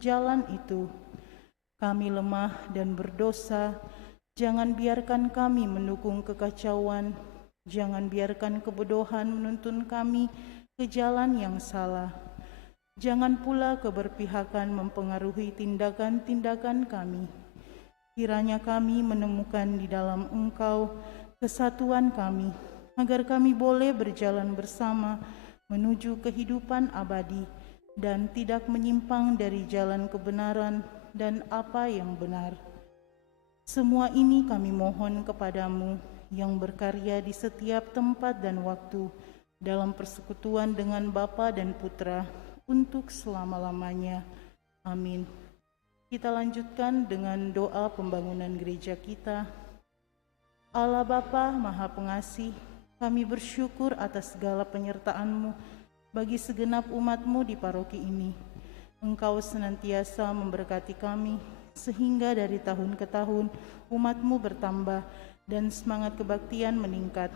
jalan itu. Kami lemah dan berdosa, jangan biarkan kami mendukung kekacauan, jangan biarkan kebodohan menuntun kami ke jalan yang salah. Jangan pula keberpihakan mempengaruhi tindakan-tindakan kami. Kiranya kami menemukan di dalam Engkau kesatuan kami, agar kami boleh berjalan bersama menuju kehidupan abadi dan tidak menyimpang dari jalan kebenaran dan apa yang benar. Semua ini kami mohon kepadamu yang berkarya di setiap tempat dan waktu dalam persekutuan dengan Bapa dan Putra untuk selama-lamanya. Amin. Kita lanjutkan dengan doa pembangunan gereja kita. Allah Bapa Maha Pengasih, kami bersyukur atas segala penyertaan-Mu bagi segenap umat-Mu di paroki ini. Engkau senantiasa memberkati kami, sehingga dari tahun ke tahun umat-Mu bertambah dan semangat kebaktian meningkat.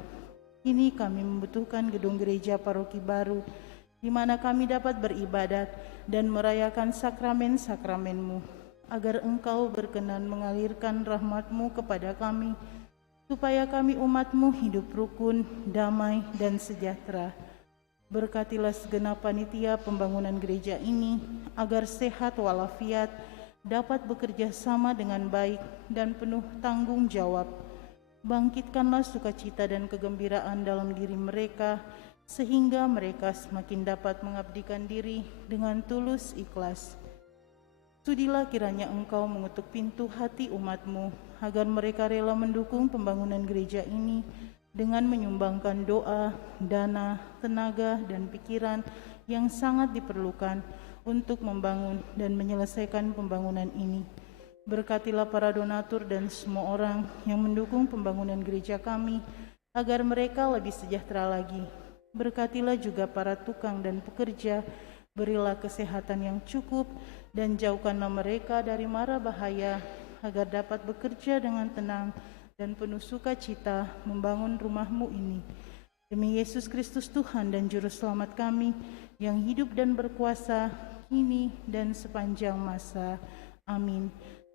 Kini kami membutuhkan gedung gereja paroki baru, di mana kami dapat beribadat dan merayakan sakramen-sakramen-Mu, agar Engkau berkenan mengalirkan rahmat-Mu kepada kami, supaya kami umat-Mu hidup rukun, damai, dan sejahtera. Berkatilah segenap panitia pembangunan gereja ini, agar sehat walafiat, dapat bekerja sama dengan baik dan penuh tanggung jawab. Bangkitkanlah sukacita dan kegembiraan dalam diri mereka, sehingga mereka semakin dapat mengabdikan diri dengan tulus ikhlas. Sudilah kiranya Engkau mengetuk pintu hati umat-Mu, agar mereka rela mendukung pembangunan gereja ini dengan menyumbangkan doa, dana, tenaga, dan pikiran yang sangat diperlukan untuk membangun dan menyelesaikan pembangunan ini. Berkatilah para donatur dan semua orang yang mendukung pembangunan gereja kami, agar mereka lebih sejahtera lagi. Berkatilah juga para tukang dan pekerja, berilah kesehatan yang cukup, dan jauhkanlah mereka dari mara bahaya, agar dapat bekerja dengan tenang dan penuh sukacita membangun rumah-Mu ini. Demi Yesus Kristus Tuhan dan Juru Selamat kami, yang hidup dan berkuasa kini dan sepanjang masa. Amin.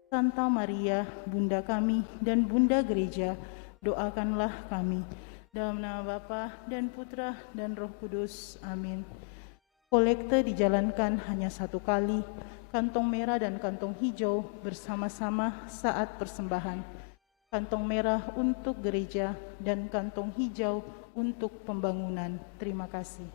Santa Maria, Bunda kami dan Bunda Gereja, doakanlah kami. Dalam nama Bapa dan Putra dan Roh Kudus. Amin. Kolekte dijalankan hanya satu kali, kantong merah dan kantong hijau bersama-sama saat persembahan. Kantong merah untuk gereja dan kantong hijau untuk pembangunan. Terima kasih.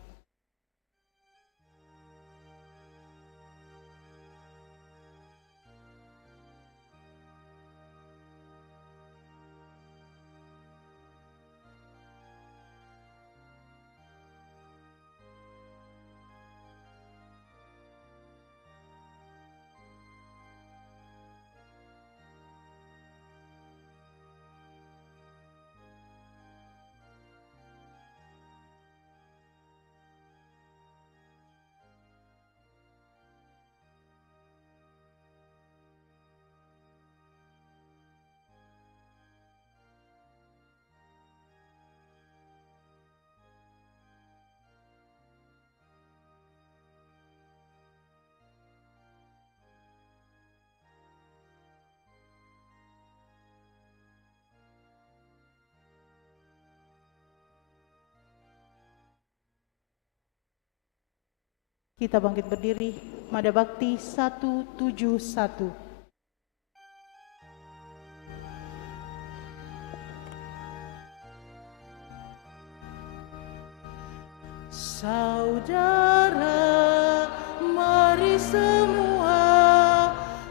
Kita bangkit berdiri, Mada Bakti 171. Saudara, mari semua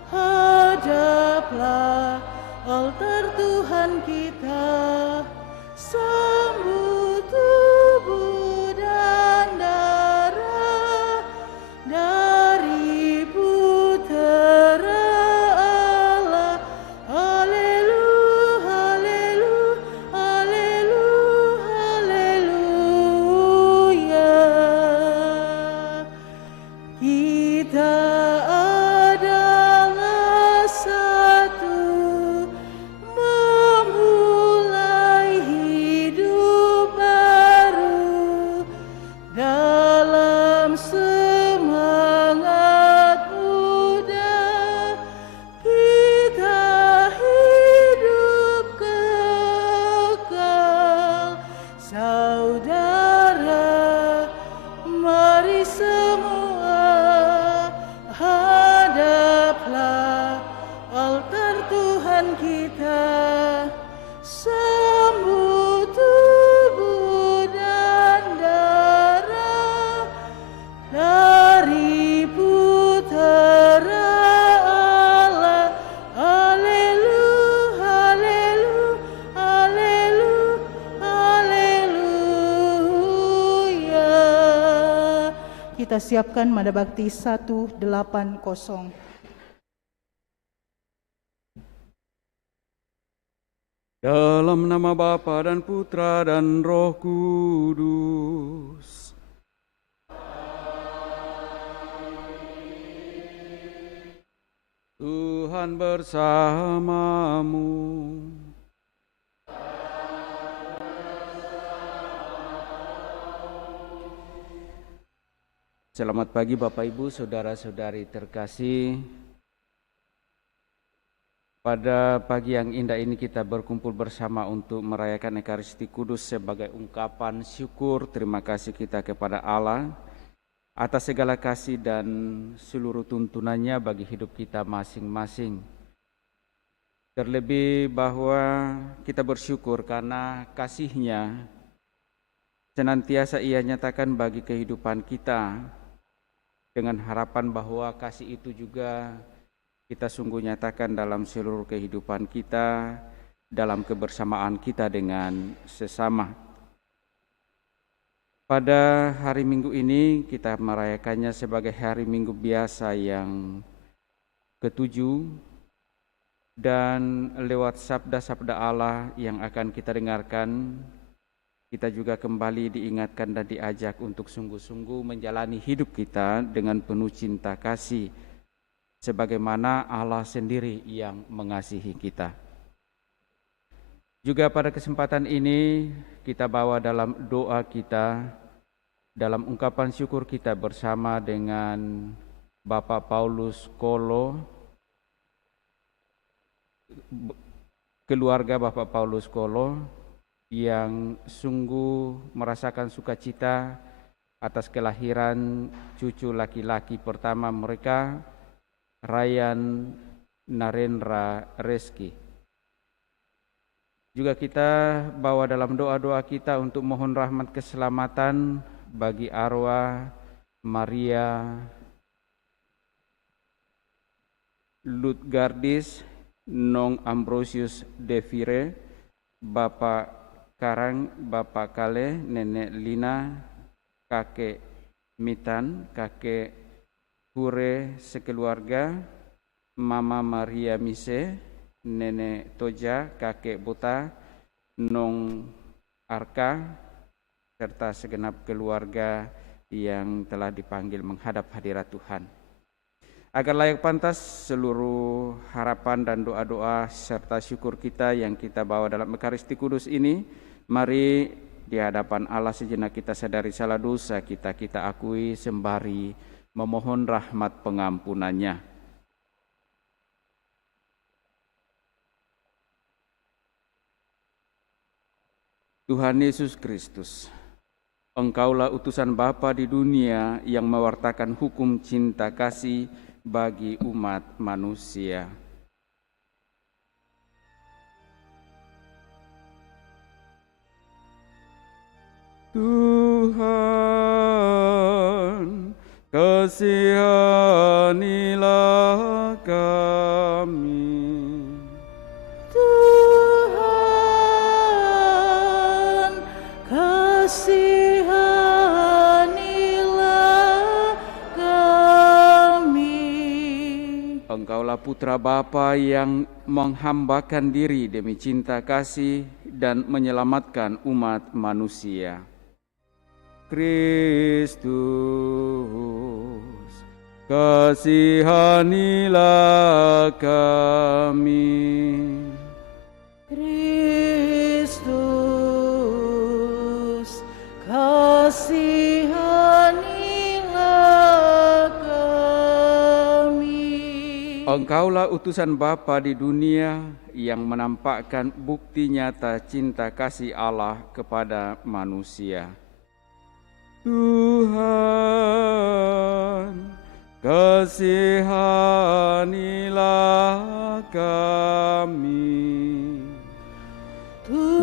hadaplah altar Tuhan kita, sambut tubuh dan darah dari Putera Allah. Haleluya, haleluya, haleluya, haleluya. kita siapkan Madabakti 180. Dalam nama Bapa dan Putra dan Roh Kudus. Tuhan bersamamu. Selamat pagi Bapak Ibu, saudara-saudari terkasih. Pada pagi yang indah ini kita berkumpul bersama untuk merayakan Ekaristi Kudus sebagai ungkapan syukur terima kasih kita kepada Allah atas segala kasih dan seluruh tuntunannya bagi hidup kita masing-masing. Terlebih bahwa kita bersyukur karena kasih-Nya senantiasa Ia nyatakan bagi kehidupan kita, dengan harapan bahwa kasih itu juga kita sungguh nyatakan dalam seluruh kehidupan kita, dalam kebersamaan kita dengan sesama. Pada hari Minggu ini kita merayakannya sebagai hari Minggu biasa yang ketujuh, dan lewat sabda-sabda Allah yang akan kita dengarkan, kita juga kembali diingatkan dan diajak untuk sungguh-sungguh menjalani hidup kita dengan penuh cinta kasih, sebagaimana Allah sendiri yang mengasihi kita. Juga pada kesempatan ini kita bawa dalam doa kita, dalam ungkapan syukur kita bersama dengan Bapak Paulus Kolo, keluarga Bapak Paulus Kolo yang sungguh merasakan sukacita atas kelahiran cucu laki-laki pertama mereka, Ryan Narendra Reski. Juga kita bawa dalam doa-doa kita untuk mohon rahmat keselamatan bagi arwah Maria Lutgardis Nong Ambrosius Devire, Bapak Karang, Bapak Kale, Nenek Lina, Kakek Mitan, Kakek Hure sekeluarga, Mama Maria Mise, Nenek Toja, Kakek Bota, Nong Arka, serta segenap keluarga yang telah dipanggil menghadap hadirat Tuhan. Agar layak pantas seluruh harapan dan doa-doa serta syukur kita yang kita bawa dalam Ekaristi Kudus ini, mari di hadapan Allah sejenak kita sadari salah dosa kita akui sembari memohon rahmat pengampunannya. Tuhan Yesus Kristus, Engkaulah utusan Bapa di dunia yang mewartakan hukum cinta kasih bagi umat manusia. Tuhan, kasihanilah kami. Tuhan, kasihanilah kami. Engkaulah putra Bapa yang menghambakan diri demi cinta kasih dan menyelamatkan umat manusia. Kristus, kasihanilah kami. Kristus, kasihanilah kami. Engkaulah utusan Bapa di dunia yang menampakkan bukti nyata cinta kasih Allah kepada manusia. Tuhan, kasihanilah kami. Tuhan,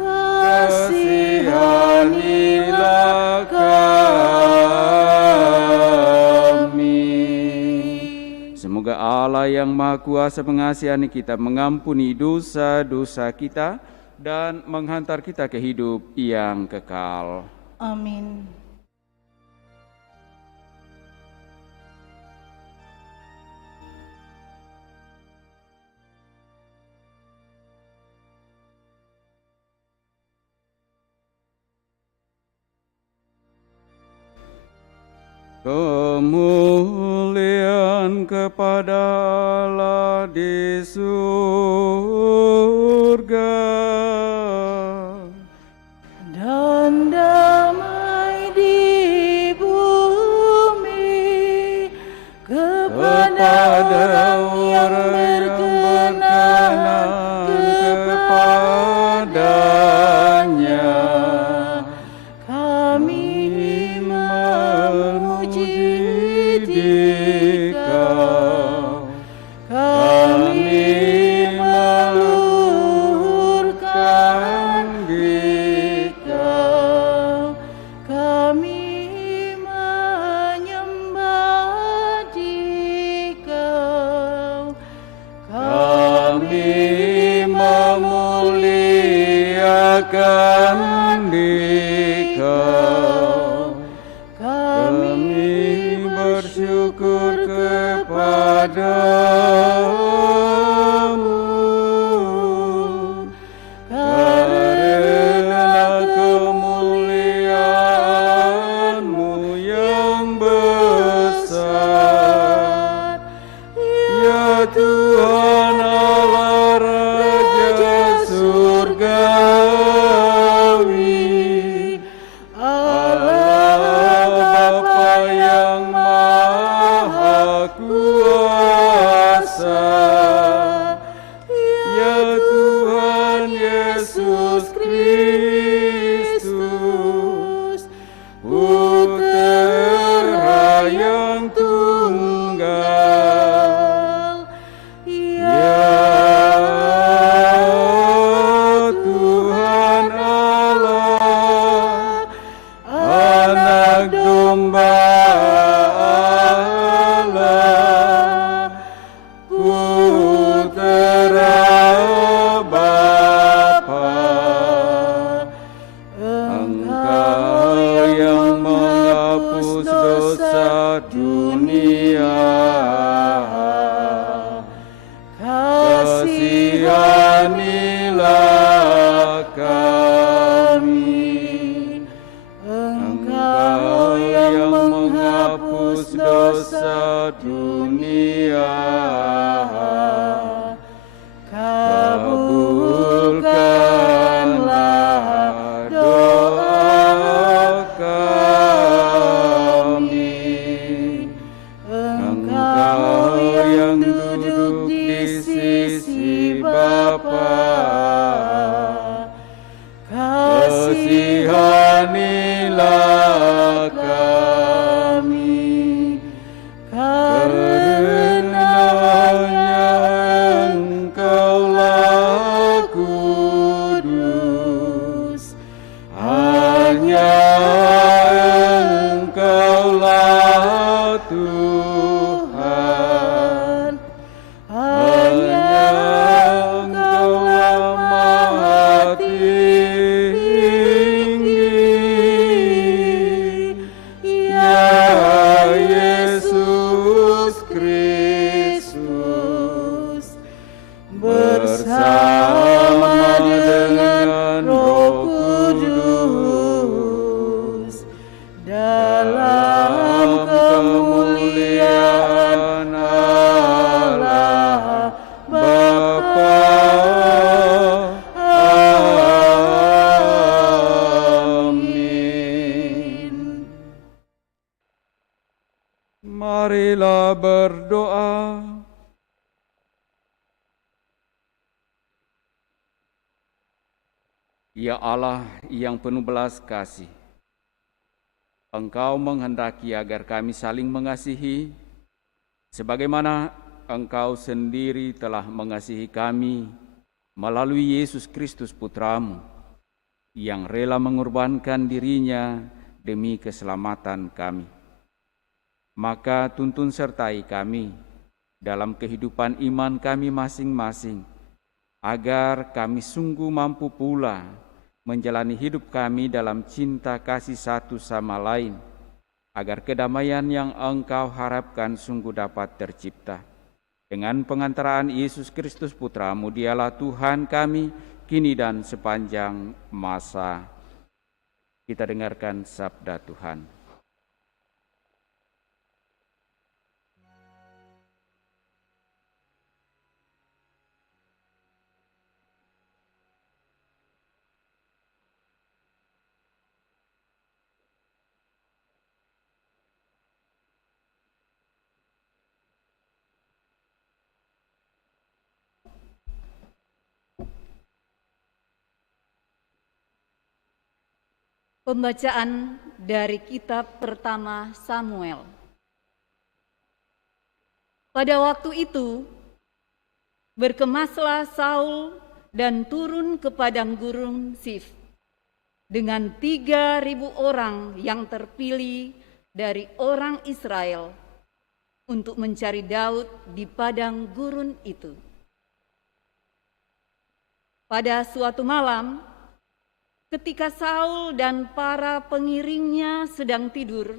kasihanilah kami. Semoga Allah yang Maha Kuasa mengasihani kita, mengampuni dosa-dosa kita, dan menghantar kita ke hidup yang kekal. Amin. Kemuliaan kepada Allah di surga Dan damai di bumi kepada orang yang berkenan kepadanya. Kami memuji Dikau, kami meluhurkan Dikau, kami menyembah Dikau, kami memuliakan Dikau, kami bersyukur kepadamu karena kemuliaan-Mu yang besar, ya Tuhan Allah Raja surgawi, Allah Bapa yang Maha Kuasa, ya Tuhan Yesus Kristus, Putra yang tunggal, ya Tuhan Allah, Anak Domba Allah, Putra Bapa. Engkau yang menghapus dosa dunia, kasihanilah kami. Engkau yang menghapus dosa dunia, kabulkanlah doa kami. Engkau yang duduk di sisi Bapa, kasihanilah kami, karenanya Engkaulah kudus, hanya Engkaulah Tuhan, hanya Engkaulah Maha Tinggi, ya Yesus Kristus, bersama dengan Roh Kudus, dalam kemuliaan Allah Bapa. Amin. Marilah berdoa. Ya Allah yang penuh belas kasih, Engkau menghendaki agar kami saling mengasihi, sebagaimana Engkau sendiri telah mengasihi kami melalui Yesus Kristus Putramu, yang rela mengorbankan dirinya demi keselamatan kami. Maka tuntun sertai kami dalam kehidupan iman kami masing-masing, agar kami sungguh mampu pula menjalani hidup kami dalam cinta kasih satu sama lain, agar kedamaian yang Engkau harapkan sungguh dapat tercipta. Dengan pengantaraan Yesus Kristus Putra-Mu, Dialah Tuhan kami, kini dan sepanjang masa. Kita dengarkan sabda Tuhan. Pembacaan dari kitab pertama Samuel. Pada waktu itu, berkemaslah Saul dan turun ke padang gurun Sif dengan 3.000 orang yang terpilih dari orang Israel untuk mencari Daud di padang gurun itu. Pada suatu malam, ketika Saul dan para pengiringnya sedang tidur,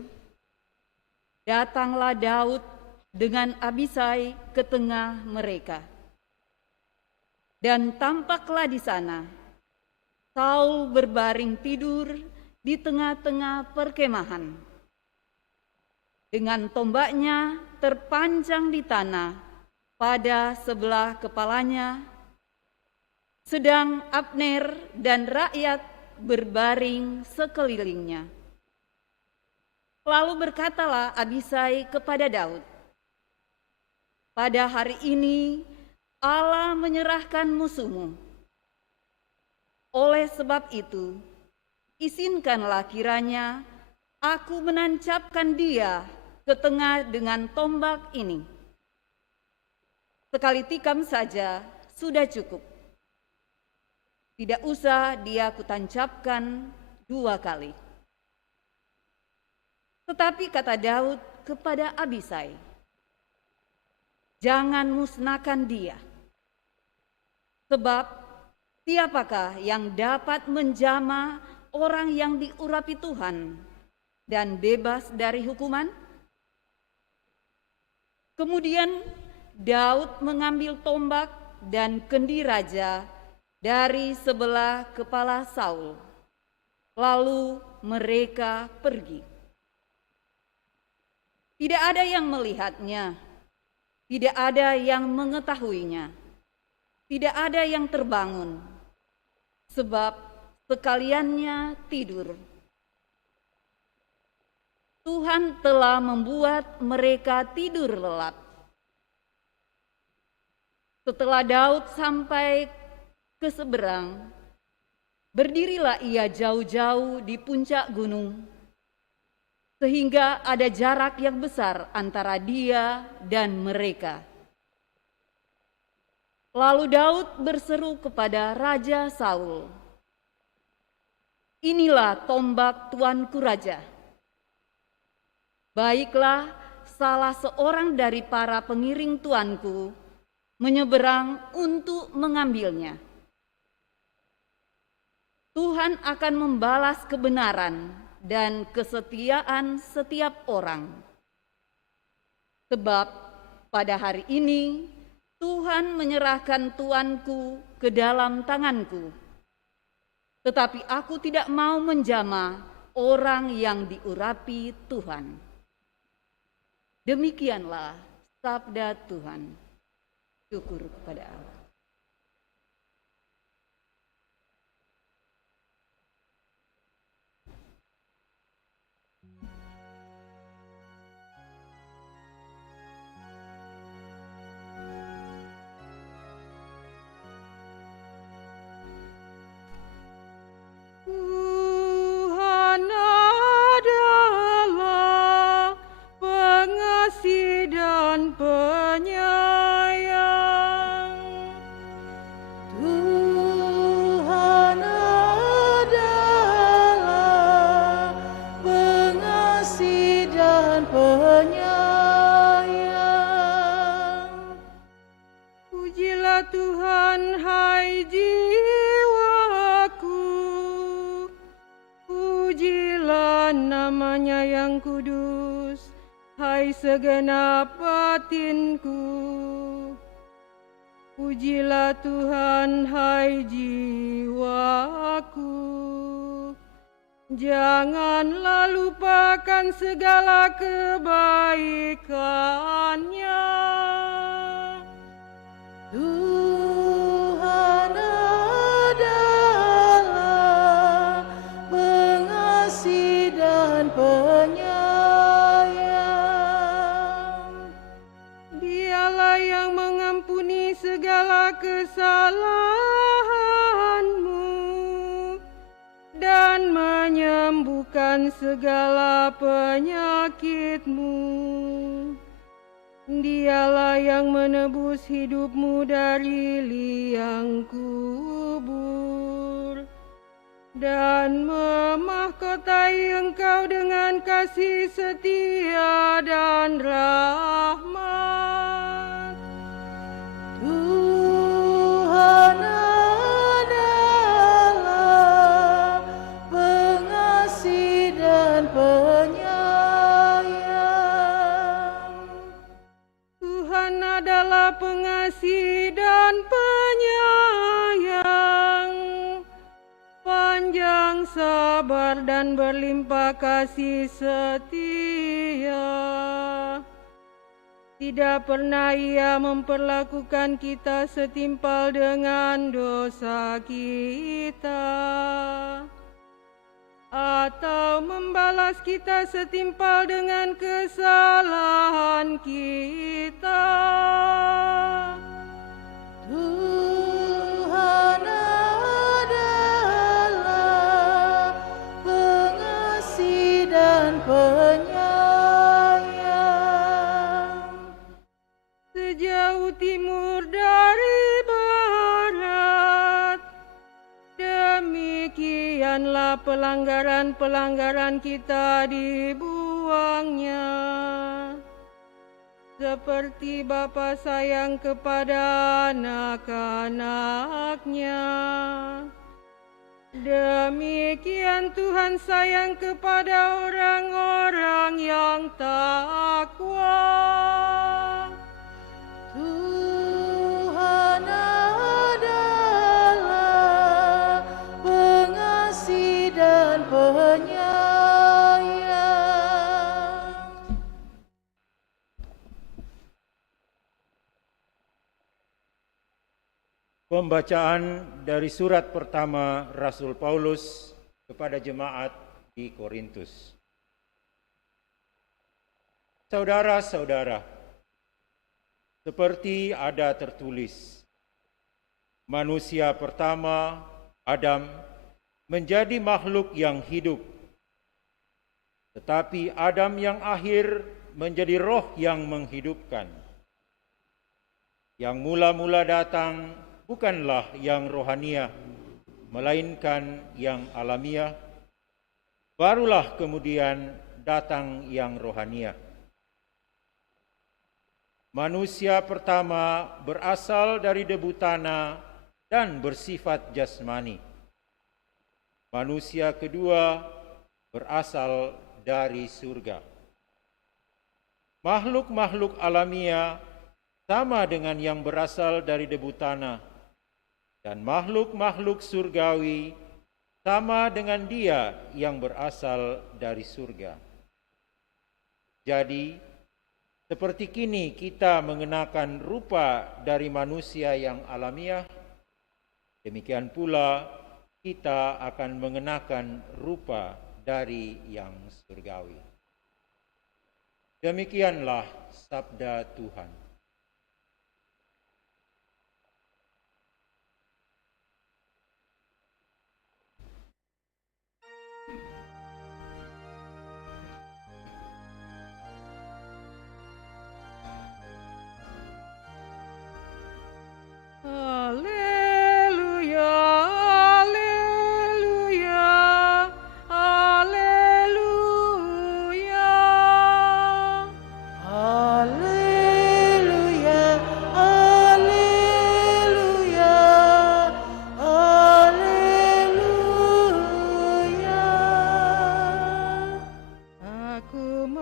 datanglah Daud dengan Abisai ke tengah mereka. Dan tampaklah di sana Saul berbaring tidur di tengah-tengah perkemahan, dengan tombaknya terpanjang di tanah pada sebelah kepalanya, sedang Abner dan rakyat berbaring sekelilingnya. Lalu berkatalah Abisai kepada Daud, "Pada hari ini Allah menyerahkan musuhmu. Oleh sebab itu, izinkanlah kiranya aku menancapkan dia ke tengah dengan tombak ini. Sekali tikam saja sudah cukup. Tidak usah dia kutancapkan 2 kali." Tetapi kata Daud kepada Abisai, "Jangan musnahkan dia. Sebab siapakah yang dapat menjamah orang yang diurapi Tuhan dan bebas dari hukuman?" Kemudian Daud mengambil tombak dan kendi raja dari sebelah kepala Saul, lalu mereka pergi. Tidak ada yang melihatnya, tidak ada yang mengetahuinya, tidak ada yang terbangun, sebab sekaliannya tidur. Tuhan telah membuat mereka tidur lelap. Setelah Daud sampai ke seberang, berdirilah ia jauh-jauh di puncak gunung, sehingga ada jarak yang besar antara dia dan mereka. Lalu Daud berseru kepada Raja Saul, "Inilah tombak tuanku raja. Baiklah salah seorang dari para pengiring tuanku menyeberang untuk mengambilnya. Tuhan akan membalas kebenaran dan kesetiaan setiap orang. Sebab pada hari ini Tuhan menyerahkan tuanku ke dalam tanganku. Tetapi aku tidak mau menjamah orang yang diurapi Tuhan." Demikianlah sabda Tuhan. Syukur kepada Allah. Tuhan adalah pengasih dan penyayang. nama-Nya yang kudus, hai segenap batinku. Pujilah Tuhan, hai jiwaku. Janganlah lupakan segala kebaikan-Nya. Tuhan adalah pengasih dan penyayang. Dialah yang mengampuni segala kesalahanmu dan menyembuhkan segala penyakitmu. Dialah yang menebus hidupmu dari liang kubur dan memahkotai engkau dengan kasih setia dan rahmat. Tuhan adalah pengasih dan penyayang. Tuhan adalah pengasih dan penyayang, panjang sabar dan berlimpah kasih setia. Tidak pernah Ia memperlakukan kita setimpal dengan dosa kita, atau membalas kita setimpal dengan kesalahan kita. Tuhan adalah pengasih dan penyayang. Sejauh timur dari barat, demikianlah pelanggaran-pelanggaran kita dibuangnya. Seperti Bapa sayang kepada anak-anak-Nya, demikian Tuhan sayang kepada orang-orang yang takwa. Tuhan adalah pengasih dan penyayang. Pembacaan dari surat pertama Rasul Paulus kepada jemaat di Korintus. Saudara-saudara, seperti ada tertulis, manusia pertama, Adam, menjadi makhluk yang hidup. Tetapi Adam yang akhir menjadi roh yang menghidupkan. Yang mula-mula datang bukanlah yang rohaniah, melainkan yang alamiah. Barulah kemudian datang yang rohaniah. Manusia pertama berasal dari debu tanah dan bersifat jasmani. Manusia kedua berasal dari surga. Makhluk-makhluk alamiah sama dengan yang berasal dari debu tanah, dan makhluk-makhluk surgawi sama dengan dia yang berasal dari surga. Jadi, seperti kini kita mengenakan rupa dari manusia yang alamiah, demikian pula kita akan mengenakan rupa dari yang surgawi. Demikianlah sabda Tuhan. Haleluya, haleluya, haleluya. Haleluya.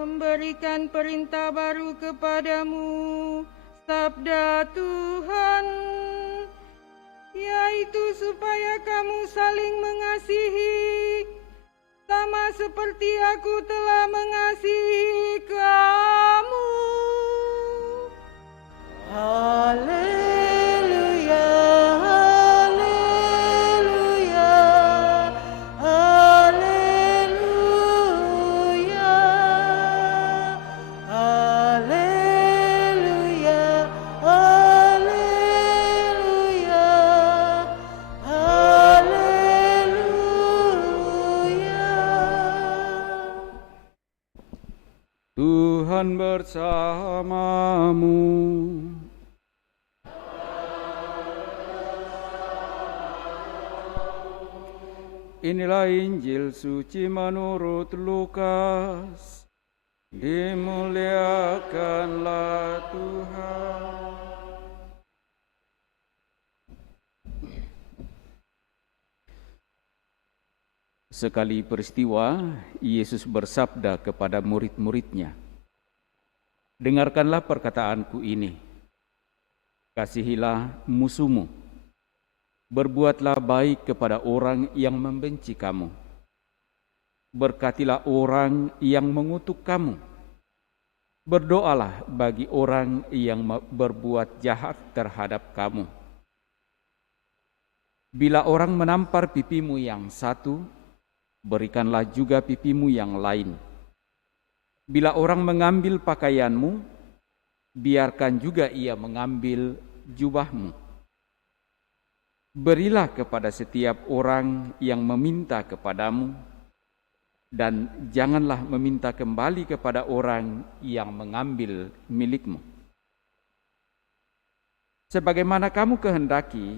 memberikan perintah baru kepadamu, sabda Tuhan, yaitu supaya kamu saling mengasihi, sama seperti aku telah mengasihi kamu. Haleluya, haleluya, haleluya, haleluya, haleluya, haleluya. Tuhan bersamamu. Inilah Injil suci menurut Lukas. Dimuliakanlah Tuhan. Sekali peristiwa, Yesus bersabda kepada murid-muridnya, "Dengarkanlah perkataanku ini, kasihilah musuhmu, berbuatlah baik kepada orang yang membenci kamu, berkatilah orang yang mengutuk kamu, berdoalah bagi orang yang berbuat jahat terhadap kamu. Bila orang menampar pipimu yang satu, berikanlah juga pipimu yang lain. Bila orang mengambil pakaianmu, biarkan juga ia mengambil jubahmu. Berilah kepada setiap orang yang meminta kepadamu, dan janganlah meminta kembali kepada orang yang mengambil milikmu. Sebagaimana kamu kehendaki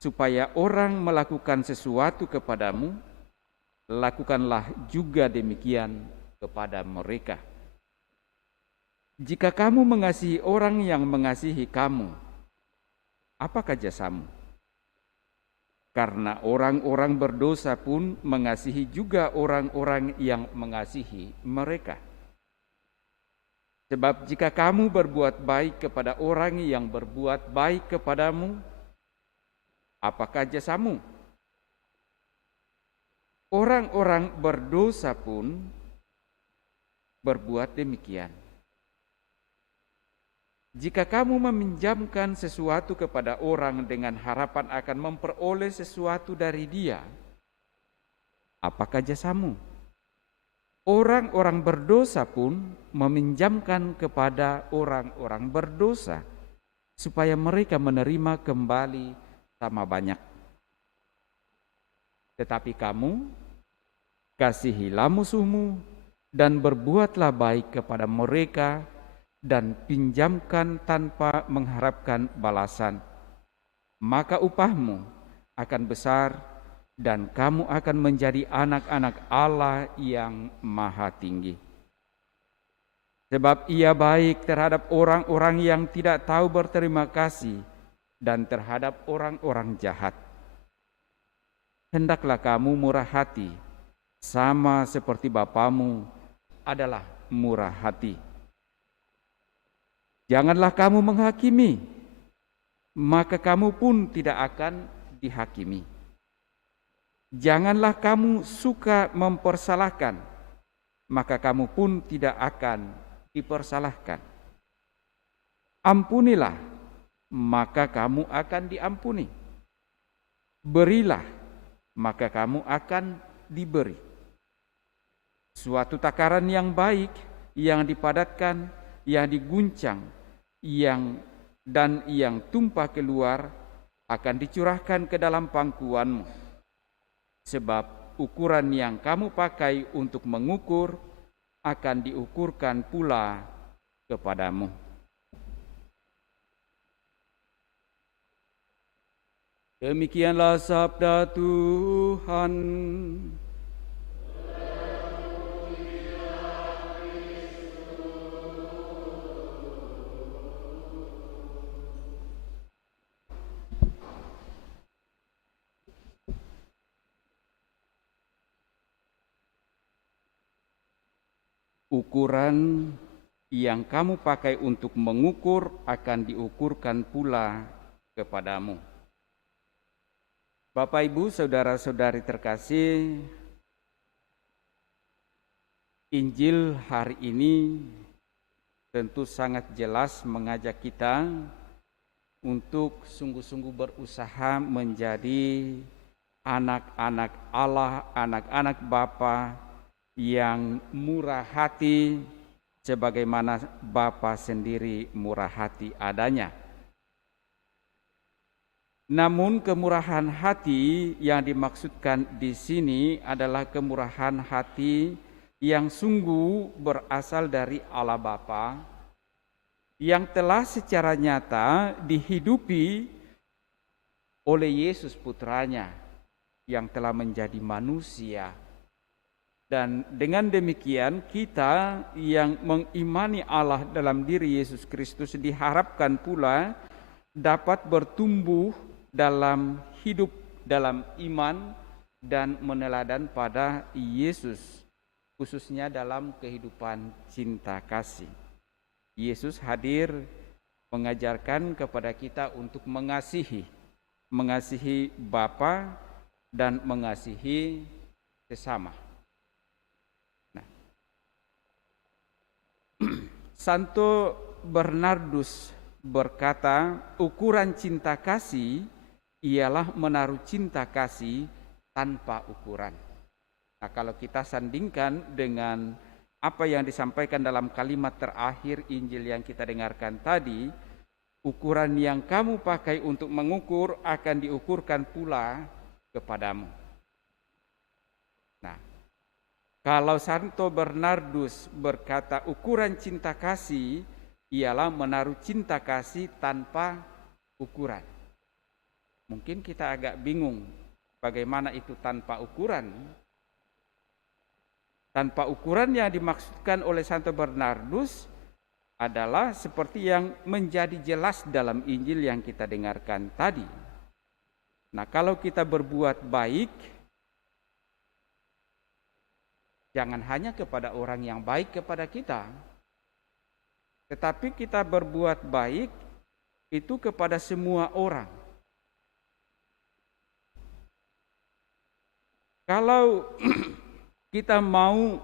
supaya orang melakukan sesuatu kepadamu, lakukanlah juga demikian kepada mereka. Jika kamu mengasihi orang yang mengasihi kamu, apakah jasamu? Karena orang-orang berdosa pun mengasihi juga orang-orang yang mengasihi mereka. Sebab jika kamu berbuat baik kepada orang yang berbuat baik kepadamu, apakah jasamu? Orang-orang berdosa pun berbuat demikian. Jika kamu meminjamkan sesuatu kepada orang dengan harapan akan memperoleh sesuatu dari dia, apakah jasamu? Orang-orang berdosa pun meminjamkan kepada orang-orang berdosa, supaya mereka menerima kembali sama banyak. Tetapi kamu, kasihilah musuhmu, dan berbuatlah baik kepada mereka, dan pinjamkan tanpa mengharapkan balasan. Maka upahmu akan besar, dan kamu akan menjadi anak-anak Allah yang Maha Tinggi. Sebab Ia baik terhadap orang-orang yang tidak tahu berterima kasih, dan terhadap orang-orang jahat. Hendaklah kamu murah hati, sama seperti Bapamu adalah murah hati. Janganlah kamu menghakimi, maka kamu pun tidak akan dihakimi. Janganlah kamu suka mempersalahkan, maka kamu pun tidak akan dipersalahkan. Ampunilah, maka kamu akan diampuni. Berilah, maka kamu akan diberi. Suatu takaran yang baik, yang dipadatkan, yang diguncang, yang tumpah keluar akan dicurahkan ke dalam pangkuanmu. Sebab ukuran yang kamu pakai untuk mengukur akan diukurkan pula kepadamu. Demikianlah sabda Tuhan. ukuran yang kamu pakai untuk mengukur akan diukurkan pula kepadamu. Bapak, Ibu, saudara-saudari terkasih, Injil hari ini tentu sangat jelas mengajak kita untuk sungguh-sungguh berusaha menjadi anak-anak Allah, anak-anak Bapa yang murah hati, sebagaimana Bapa sendiri murah hati adanya. Namun kemurahan hati yang dimaksudkan di sini adalah kemurahan hati yang sungguh berasal dari Allah Bapa, yang telah secara nyata dihidupi oleh Yesus Putranya yang telah menjadi manusia. Dan dengan demikian kita yang mengimani Allah dalam diri Yesus Kristus diharapkan pula dapat bertumbuh dalam hidup, dalam iman dan meneladan pada Yesus, khususnya dalam kehidupan cinta kasih. Yesus hadir mengajarkan kepada kita untuk mengasihi Bapa dan mengasihi sesama. Nah, Santo Bernardus berkata, ukuran cinta kasih ialah menaruh cinta kasih tanpa ukuran. Nah, kalau kita sandingkan dengan apa yang disampaikan dalam kalimat terakhir Injil yang kita dengarkan tadi, ukuran yang kamu pakai untuk mengukur akan diukurkan pula kepadamu. Nah, kalau Santo Bernardus berkata ukuran cinta kasih ialah menaruh cinta kasih tanpa ukuran. Mungkin kita agak bingung bagaimana itu tanpa ukuran. Tanpa ukuran yang dimaksudkan oleh Santo Bernardus adalah seperti yang menjadi jelas dalam Injil yang kita dengarkan tadi. Nah, kalau kita berbuat baik, jangan hanya kepada orang yang baik kepada kita, tetapi kita berbuat baik itu kepada semua orang. Kalau kita mau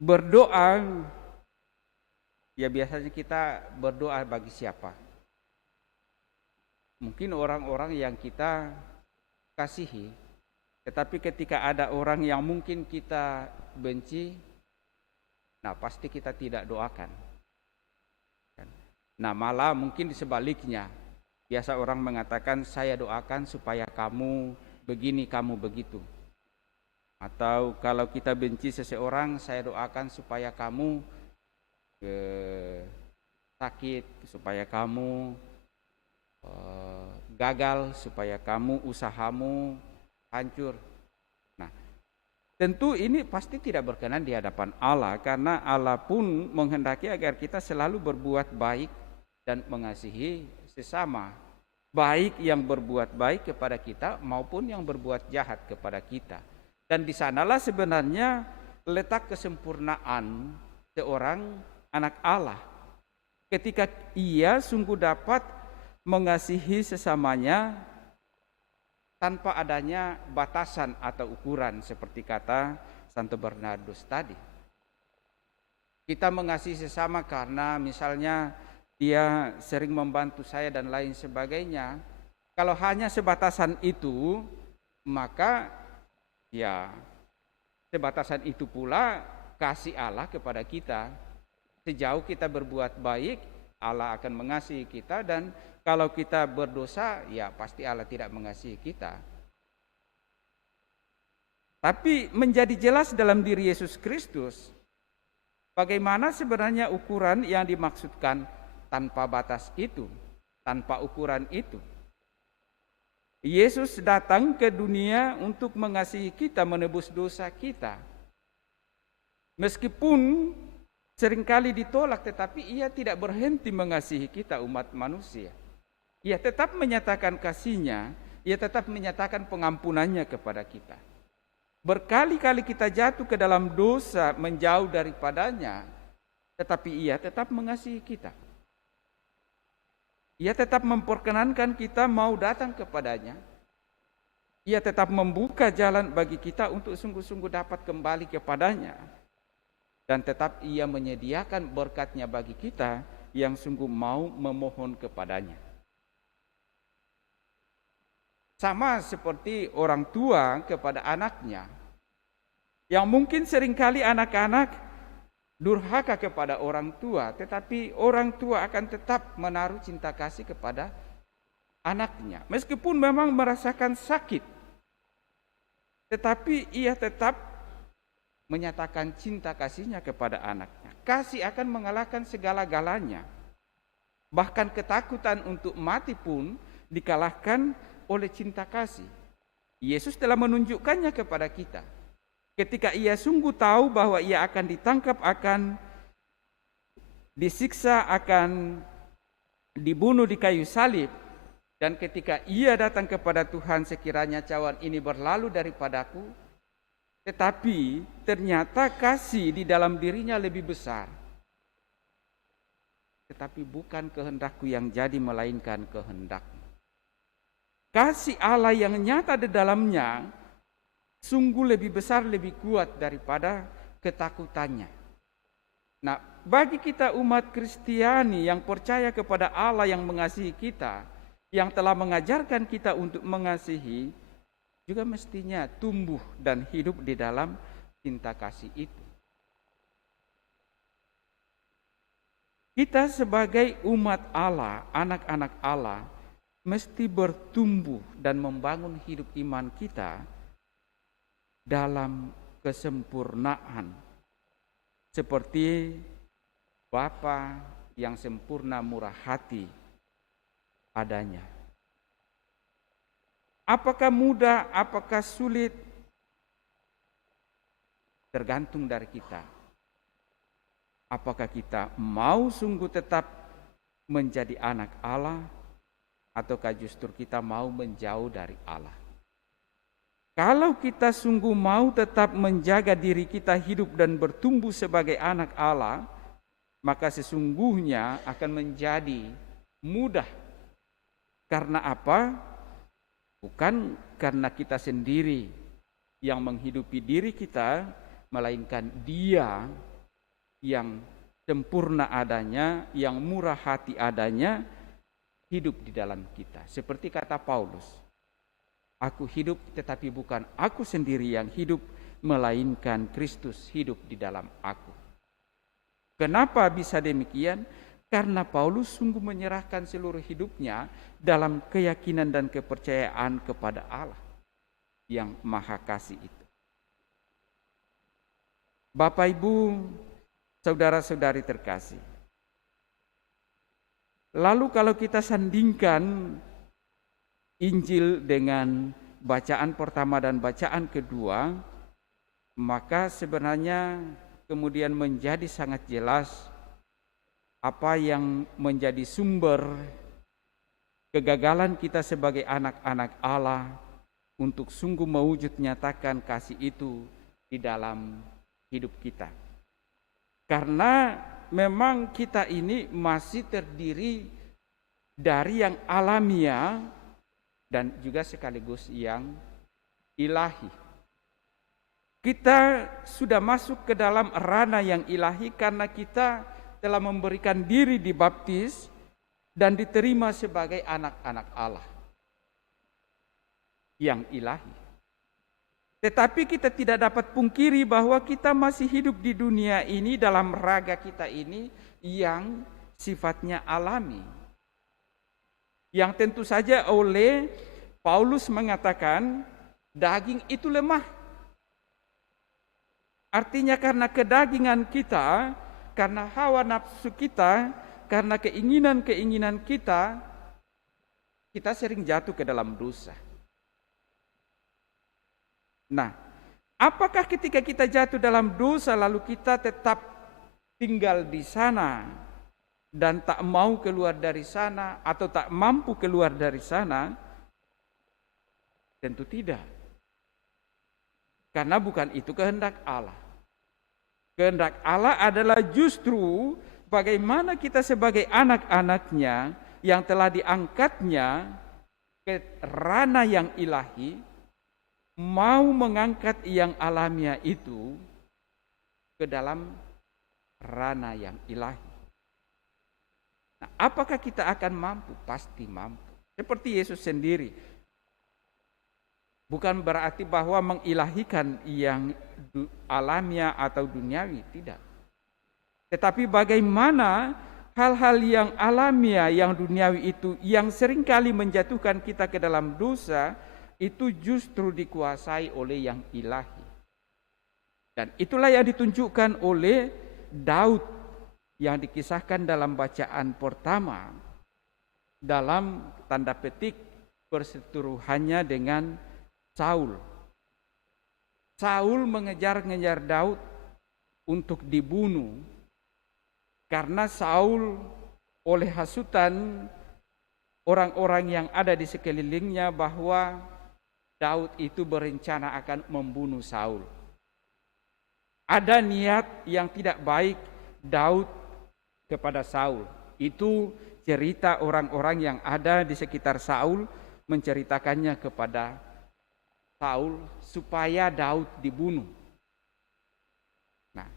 berdoa, ya biasanya kita berdoa bagi siapa? Mungkin orang-orang yang kita kasihi, tetapi ketika ada orang yang mungkin kita benci, nah pasti kita tidak doakan. Nah, malah mungkin sebaliknya. Biasa orang mengatakan, saya doakan supaya kamu begini, kamu begitu. Atau kalau kita benci seseorang, saya doakan supaya kamu sakit, supaya kamu gagal, supaya kamu usahamu hancur. Nah, tentu ini pasti tidak berkenan di hadapan Allah, karena Allah pun menghendaki agar kita selalu berbuat baik dan mengasihi sesama, baik yang berbuat baik kepada kita maupun yang berbuat jahat kepada kita. Dan di sanalah sebenarnya letak kesempurnaan seorang anak Allah, ketika ia sungguh dapat mengasihi sesamanya tanpa adanya batasan atau ukuran, seperti kata Santo Bernardus tadi. Kita mengasihi sesama karena misalnya dia sering membantu saya dan lain sebagainya. Kalau hanya sebatasan itu, maka ya sebatasan itu pula kasih Allah kepada kita. Sejauh kita berbuat baik, Allah akan mengasihi kita, dan kalau kita berdosa, ya pasti Allah tidak mengasihi kita. Tapi menjadi jelas dalam diri Yesus Kristus bagaimana sebenarnya ukuran yang dimaksudkan tanpa batas itu, tanpa ukuran itu. Yesus datang ke dunia untuk mengasihi kita, menebus dosa kita. Meskipun seringkali ditolak, tetapi ia tidak berhenti mengasihi kita, umat manusia. Ia tetap menyatakan kasihnya, ia tetap menyatakan pengampunannya kepada kita. Berkali-kali kita jatuh ke dalam dosa, menjauh daripadanya, tetapi Ia tetap mengasihi kita. Ia tetap memperkenankan kita mau datang kepadanya. Ia tetap membuka jalan bagi kita untuk sungguh-sungguh dapat kembali kepadanya. Dan tetap Ia menyediakan berkat-Nya bagi kita yang sungguh mau memohon kepadanya. Sama seperti orang tua kepada anaknya, yang mungkin seringkali anak-anak durhaka kepada orang tua, tetapi orang tua akan tetap menaruh cinta kasih kepada anaknya. Meskipun memang merasakan sakit, tetapi ia tetap menyatakan cinta kasihnya kepada anaknya. Kasih akan mengalahkan segala-galanya. Bahkan ketakutan untuk mati pun dikalahkan oleh cinta kasih. Yesus telah menunjukkannya kepada kita. Ketika ia sungguh tahu bahwa ia akan ditangkap, akan disiksa, akan dibunuh di kayu salib. Dan ketika ia datang kepada Tuhan, sekiranya cawan ini berlalu daripadaku, tetapi ternyata kasih di dalam dirinya lebih besar. Tetapi bukan kehendakku yang jadi, melainkan kehendak-Mu. Kasih Allah yang nyata di dalamnya sungguh lebih besar, lebih kuat daripada ketakutannya. Nah, bagi kita umat Kristiani yang percaya kepada Allah yang mengasihi kita, yang telah mengajarkan kita untuk mengasihi, juga mestinya tumbuh dan hidup di dalam cinta kasih itu. Kita sebagai umat Allah, anak-anak Allah, mesti bertumbuh dan membangun hidup iman kita dalam kesempurnaan, seperti Bapa yang sempurna murah hati adanya. Apakah mudah, apakah sulit? Tergantung dari kita. Apakah kita mau sungguh tetap menjadi anak Allah, ataukah justru kita mau menjauh dari Allah? Kalau kita sungguh mau tetap menjaga diri kita hidup dan bertumbuh sebagai anak Allah, maka sesungguhnya akan menjadi mudah. Karena apa? Bukan karena kita sendiri yang menghidupi diri kita, melainkan Dia yang sempurna adanya, yang murah hati adanya, hidup di dalam kita. Seperti kata Paulus, aku hidup tetapi bukan aku sendiri yang hidup, melainkan Kristus hidup di dalam aku. Kenapa bisa demikian? Karena Paulus sungguh menyerahkan seluruh hidupnya dalam keyakinan dan kepercayaan kepada Allah yang Maha Kasih itu. Bapak, Ibu, saudara-saudari terkasih, lalu kalau kita sandingkan Injil dengan bacaan pertama dan bacaan kedua, maka sebenarnya kemudian menjadi sangat jelas apa yang menjadi sumber kegagalan kita sebagai anak-anak Allah untuk sungguh mewujud nyatakan kasih itu di dalam hidup kita. Karena memang kita ini masih terdiri dari yang alamiah dan juga sekaligus yang ilahi. Kita sudah masuk ke dalam ranah yang ilahi karena kita telah memberikan diri dibaptis dan diterima sebagai anak-anak Allah yang ilahi. Tetapi kita tidak dapat pungkiri bahwa kita masih hidup di dunia ini dalam raga kita ini yang sifatnya alami. Yang tentu saja oleh Paulus mengatakan daging itu lemah. Artinya karena kedagingan kita, karena hawa nafsu kita, karena keinginan-keinginan kita, kita sering jatuh ke dalam dosa. Nah, apakah ketika kita jatuh dalam dosa lalu kita tetap tinggal di sana dan tak mau keluar dari sana atau tak mampu keluar dari sana? Tentu tidak. Karena bukan itu kehendak Allah. Kehendak Allah adalah justru bagaimana kita sebagai anak-anaknya yang telah diangkatnya ke ranah yang ilahi, mau mengangkat yang alamiah itu ke dalam ranah yang ilahi. Nah, apakah kita akan mampu? Pasti mampu. Seperti Yesus sendiri. Bukan berarti bahwa mengilahikan yang alamiah atau duniawi, tidak. Tetapi bagaimana hal-hal yang alamiah, yang duniawi itu, yang seringkali menjatuhkan kita ke dalam dosa, itu justru dikuasai oleh yang ilahi. Dan itulah yang ditunjukkan oleh Daud yang dikisahkan dalam bacaan pertama, dalam tanda petik perseteruhannya dengan Saul. Saul mengejar-ngejar Daud untuk dibunuh karena Saul oleh hasutan orang-orang yang ada di sekelilingnya bahwa Daud itu berencana akan membunuh Saul. Ada niat yang tidak baik Daud kepada Saul. Itu cerita orang-orang yang ada di sekitar Saul menceritakannya kepada Saul supaya Daud dibunuh. Nah,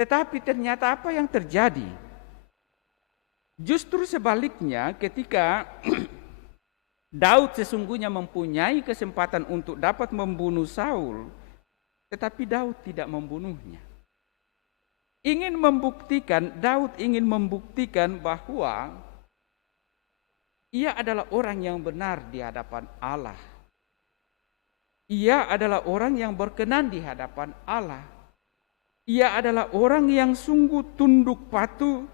tetapi ternyata apa yang terjadi? Justru sebaliknya, ketika Daud sesungguhnya mempunyai kesempatan untuk dapat membunuh Saul, tetapi Daud tidak membunuhnya. Daud ingin membuktikan bahwa ia adalah orang yang benar di hadapan Allah. Ia adalah orang yang berkenan di hadapan Allah. Ia adalah orang yang sungguh tunduk patuh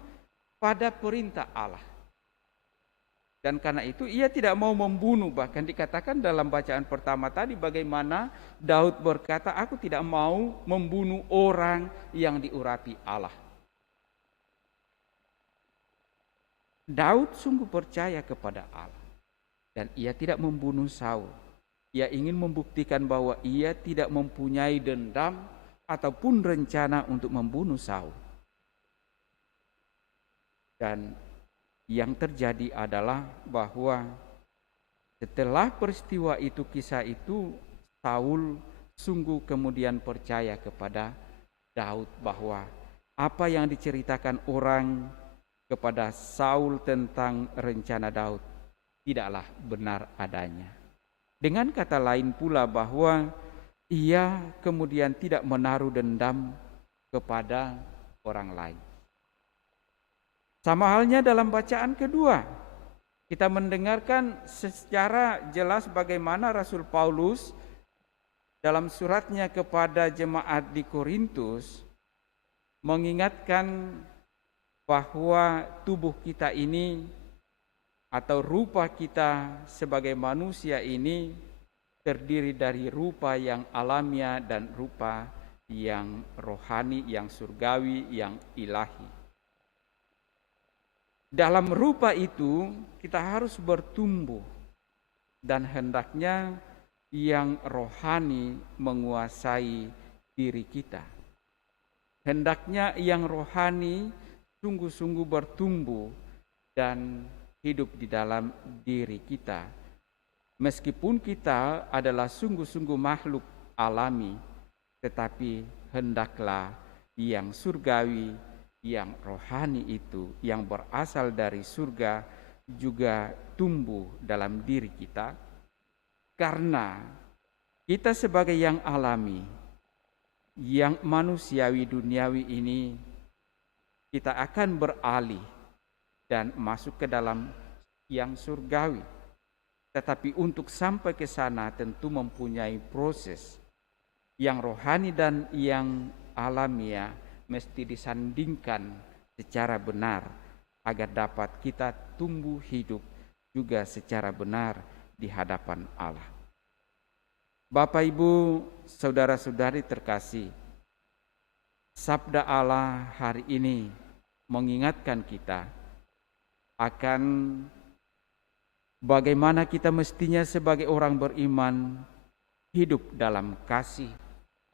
pada perintah Allah. Dan karena itu ia tidak mau membunuh. Bahkan dikatakan dalam bacaan pertama tadi bagaimana Daud berkata, aku tidak mau membunuh orang yang diurapi Allah. Daud sungguh percaya kepada Allah. Dan ia tidak membunuh Saul. Ia ingin membuktikan bahwa ia tidak mempunyai dendam ataupun rencana untuk membunuh Saul. Dan yang terjadi adalah bahwa setelah peristiwa itu, kisah itu, Saul sungguh kemudian percaya kepada Daud bahwa apa yang diceritakan orang kepada Saul tentang rencana Daud tidaklah benar adanya. Dengan kata lain pula bahwa ia kemudian tidak menaruh dendam kepada orang lain. Sama halnya dalam bacaan kedua, kita mendengarkan secara jelas bagaimana Rasul Paulus dalam suratnya kepada jemaat di Korintus mengingatkan bahwa tubuh kita ini atau rupa kita sebagai manusia ini terdiri dari rupa yang alamiah dan rupa yang rohani, yang surgawi, yang ilahi. Dalam rupa itu kita harus bertumbuh dan hendaknya yang rohani menguasai diri kita. Hendaknya yang rohani sungguh-sungguh bertumbuh dan hidup di dalam diri kita. Meskipun kita adalah sungguh-sungguh makhluk alami, tetapi hendaklah yang surgawi, yang rohani itu, yang berasal dari surga juga tumbuh dalam diri kita. Karena kita sebagai yang alami, yang manusiawi duniawi ini, kita akan beralih dan masuk ke dalam yang surgawi. Tetapi untuk sampai ke sana tentu mempunyai proses. Yang rohani dan yang alamiah mesti disandingkan secara benar agar dapat kita tumbuh hidup juga secara benar di hadapan Allah. Bapak, Ibu, saudara-saudari terkasih, sabda Allah hari ini mengingatkan kita akan bagaimana kita mestinya sebagai orang beriman hidup dalam kasih,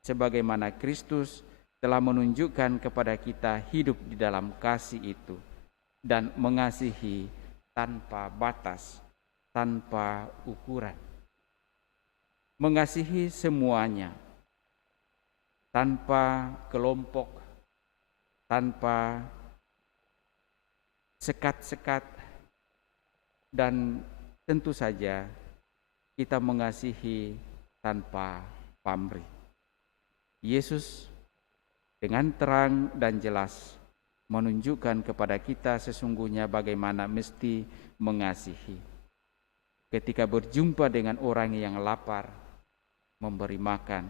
sebagaimana Kristus telah menunjukkan kepada kita hidup di dalam kasih itu dan mengasihi tanpa batas, tanpa ukuran. Mengasihi semuanya, tanpa kelompok, tanpa sekat-sekat, dan tentu saja kita mengasihi tanpa pamrih. Yesus dengan terang dan jelas menunjukkan kepada kita sesungguhnya bagaimana mesti mengasihi. Ketika berjumpa dengan orang yang lapar, memberi makan.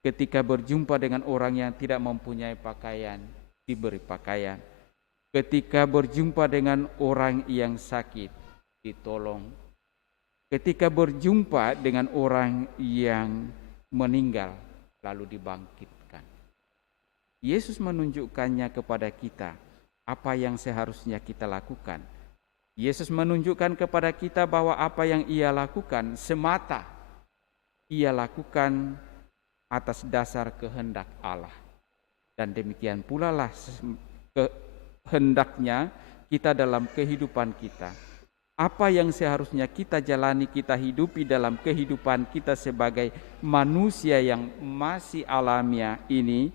Ketika berjumpa dengan orang yang tidak mempunyai pakaian, diberi pakaian. Ketika berjumpa dengan orang yang sakit, ditolong. Ketika berjumpa dengan orang yang meninggal, lalu dibangkitkan. Yesus menunjukkannya kepada kita apa yang seharusnya kita lakukan. Yesus menunjukkan kepada kita bahwa apa yang Ia lakukan semata Ia lakukan atas dasar kehendak Allah. Dan demikian pula lah kehendaknya kita dalam kehidupan kita. Apa yang seharusnya kita jalani, kita hidupi dalam kehidupan kita sebagai manusia yang masih alamiah ini,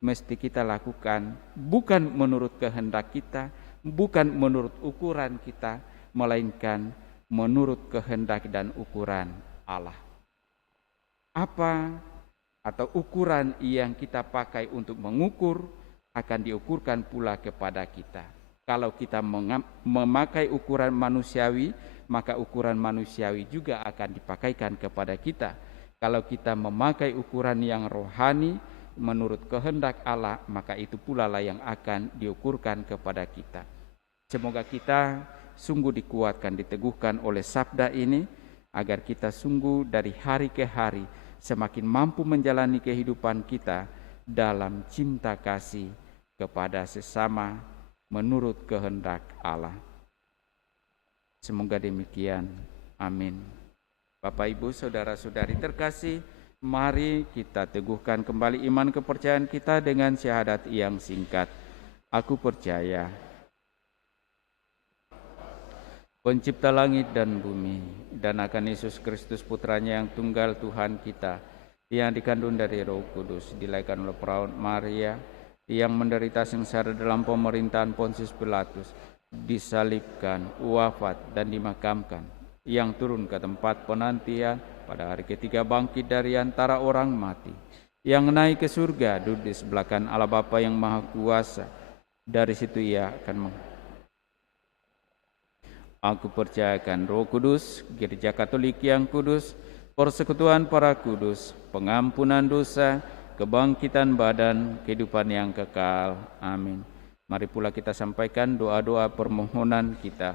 mesti kita lakukan bukan menurut kehendak kita, bukan menurut ukuran kita, melainkan menurut kehendak dan ukuran Allah. Apa atau ukuran yang kita pakai untuk mengukur akan diukurkan pula kepada kita. Kalau kita memakai ukuran manusiawi, maka ukuran manusiawi juga akan dipakaikan kepada kita. Kalau kita memakai ukuran yang rohani menurut kehendak Allah, maka itu pula lah yang akan diukurkan kepada kita. Semoga kita sungguh dikuatkan, diteguhkan oleh sabda ini, agar kita sungguh dari hari ke hari semakin mampu menjalani kehidupan kita dalam cinta kasih kepada sesama menurut kehendak Allah. Semoga demikian. Amin. Bapak, Ibu, saudara-saudari terkasih, mari kita teguhkan kembali iman kepercayaan kita dengan syahadat yang singkat. Aku percaya Pencipta langit dan bumi, dan akan Yesus Kristus putranya yang tunggal Tuhan kita, yang dikandung dari Roh Kudus, dilahirkan oleh perawan Maria, yang menderita sengsara dalam pemerintahan Pontius Pilatus, disalibkan, wafat dan dimakamkan, yang turun ke tempat penantian, pada hari ketiga bangkit dari antara orang mati, yang naik ke surga, duduk di sebelah kanan Allah Bapa yang Maha Kuasa. Dari situ Ia akan Aku percayakan Roh Kudus, Gereja Katolik yang kudus, persekutuan para kudus, pengampunan dosa, kebangkitan badan, kehidupan yang kekal. Amin. Mari pula kita sampaikan doa-doa permohonan kita.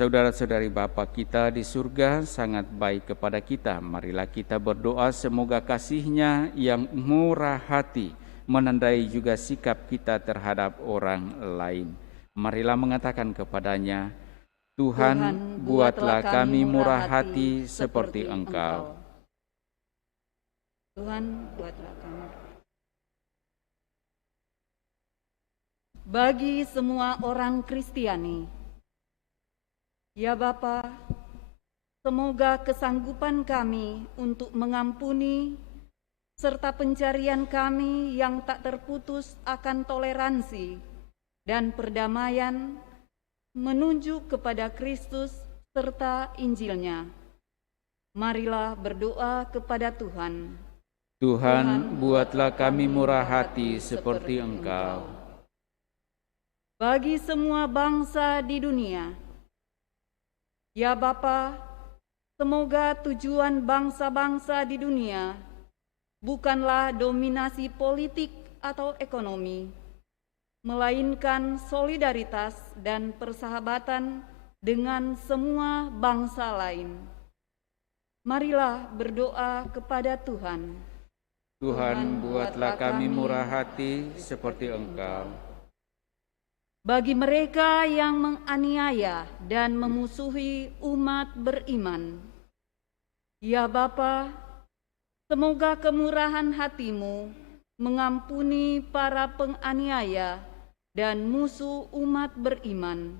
Saudara-saudari Bapa kita di surga sangat baik kepada kita. Marilah kita berdoa semoga kasih-Nya yang murah hati menandai juga sikap kita terhadap orang lain. Marilah mengatakan kepadanya, Tuhan, buatlah kami murah hati seperti Engkau. Tuhan, buatlah kami. Bagi semua orang Kristiani, ya Bapa, semoga kesanggupan kami untuk mengampuni serta pencarian kami yang tak terputus akan toleransi dan perdamaian menunjuk kepada Kristus serta Injil-Nya. Marilah berdoa kepada Tuhan. Tuhan, buatlah kami murah hati seperti Engkau. Bagi semua bangsa di dunia, ya Bapa, semoga tujuan bangsa-bangsa di dunia bukanlah dominasi politik atau ekonomi, melainkan solidaritas dan persahabatan dengan semua bangsa lain. Marilah berdoa kepada Tuhan. Tuhan, buatlah kami murah hati seperti Engkau. Bagi mereka yang menganiaya dan memusuhi umat beriman, ya Bapa, semoga kemurahan hati-Mu mengampuni para penganiaya dan musuh umat beriman,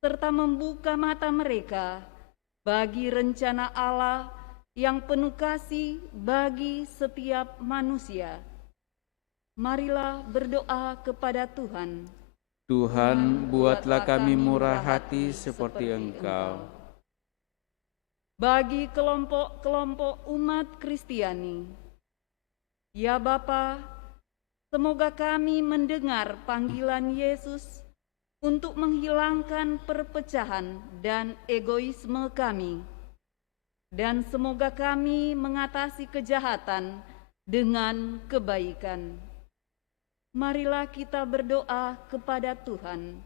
serta membuka mata mereka bagi rencana Allah yang penuh kasih bagi setiap manusia. Marilah berdoa kepada Tuhan. Tuhan, buatlah kami murah hati seperti Engkau. Bagi kelompok-kelompok umat Kristiani, ya Bapa, semoga kami mendengar panggilan Yesus untuk menghilangkan perpecahan dan egoisme kami, dan semoga kami mengatasi kejahatan dengan kebaikan. Marilah kita berdoa kepada Tuhan.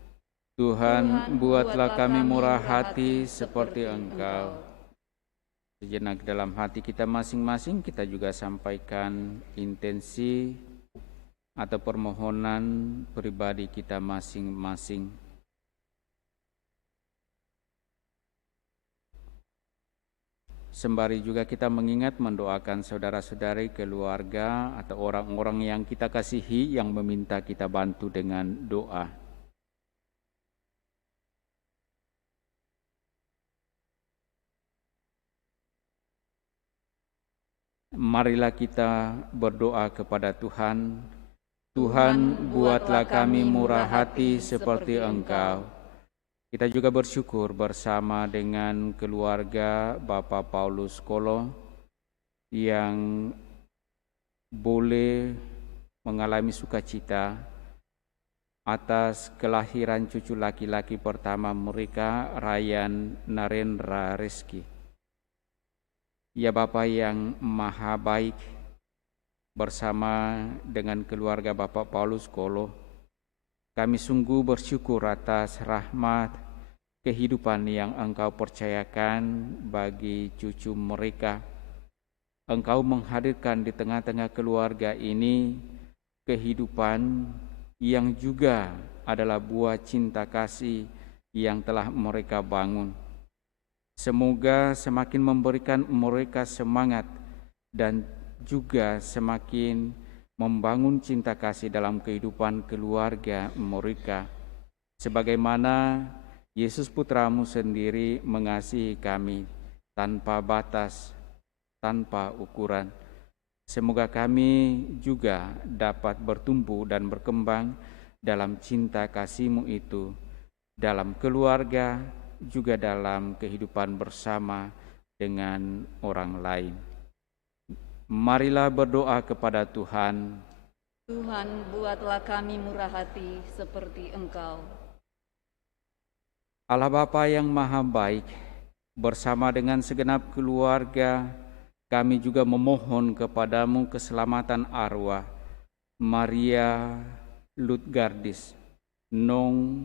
Tuhan, buatlah kami murah hati seperti Engkau. Sejenak dalam hati kita masing-masing, kita juga sampaikan intensi atau permohonan pribadi kita masing-masing. Sembari juga kita mengingat mendoakan saudara-saudari, keluarga, atau orang-orang yang kita kasihi yang meminta kita bantu dengan doa. Marilah kita berdoa kepada Tuhan. Tuhan, buatlah kami murah hati seperti Engkau. Kita juga bersyukur bersama dengan keluarga Bapak Paulus Kolo yang boleh mengalami sukacita atas kelahiran cucu laki-laki pertama mereka, Ryan Narendra Reski. Ya Bapa yang maha baik, bersama dengan keluarga Bapak Paulus Kolo, kami sungguh bersyukur atas rahmat kehidupan yang Engkau percayakan bagi cucu mereka. Engkau menghadirkan di tengah-tengah keluarga ini kehidupan yang juga adalah buah cinta kasih yang telah mereka bangun. Semoga semakin memberikan mereka semangat dan juga semakin membangun cinta kasih dalam kehidupan keluarga mereka. Sebagaimana Yesus Putramu sendiri mengasihi kami tanpa batas, tanpa ukuran. Semoga kami juga dapat bertumbuh dan berkembang dalam cinta kasih-Mu itu, dalam keluarga, juga dalam kehidupan bersama dengan orang lain. Marilah berdoa kepada Tuhan. Tuhan, buatlah kami murah hati seperti Engkau. Allah Bapa yang maha baik, bersama dengan segenap keluarga, kami juga memohon kepadamu keselamatan arwah Maria Lutgardis, Nong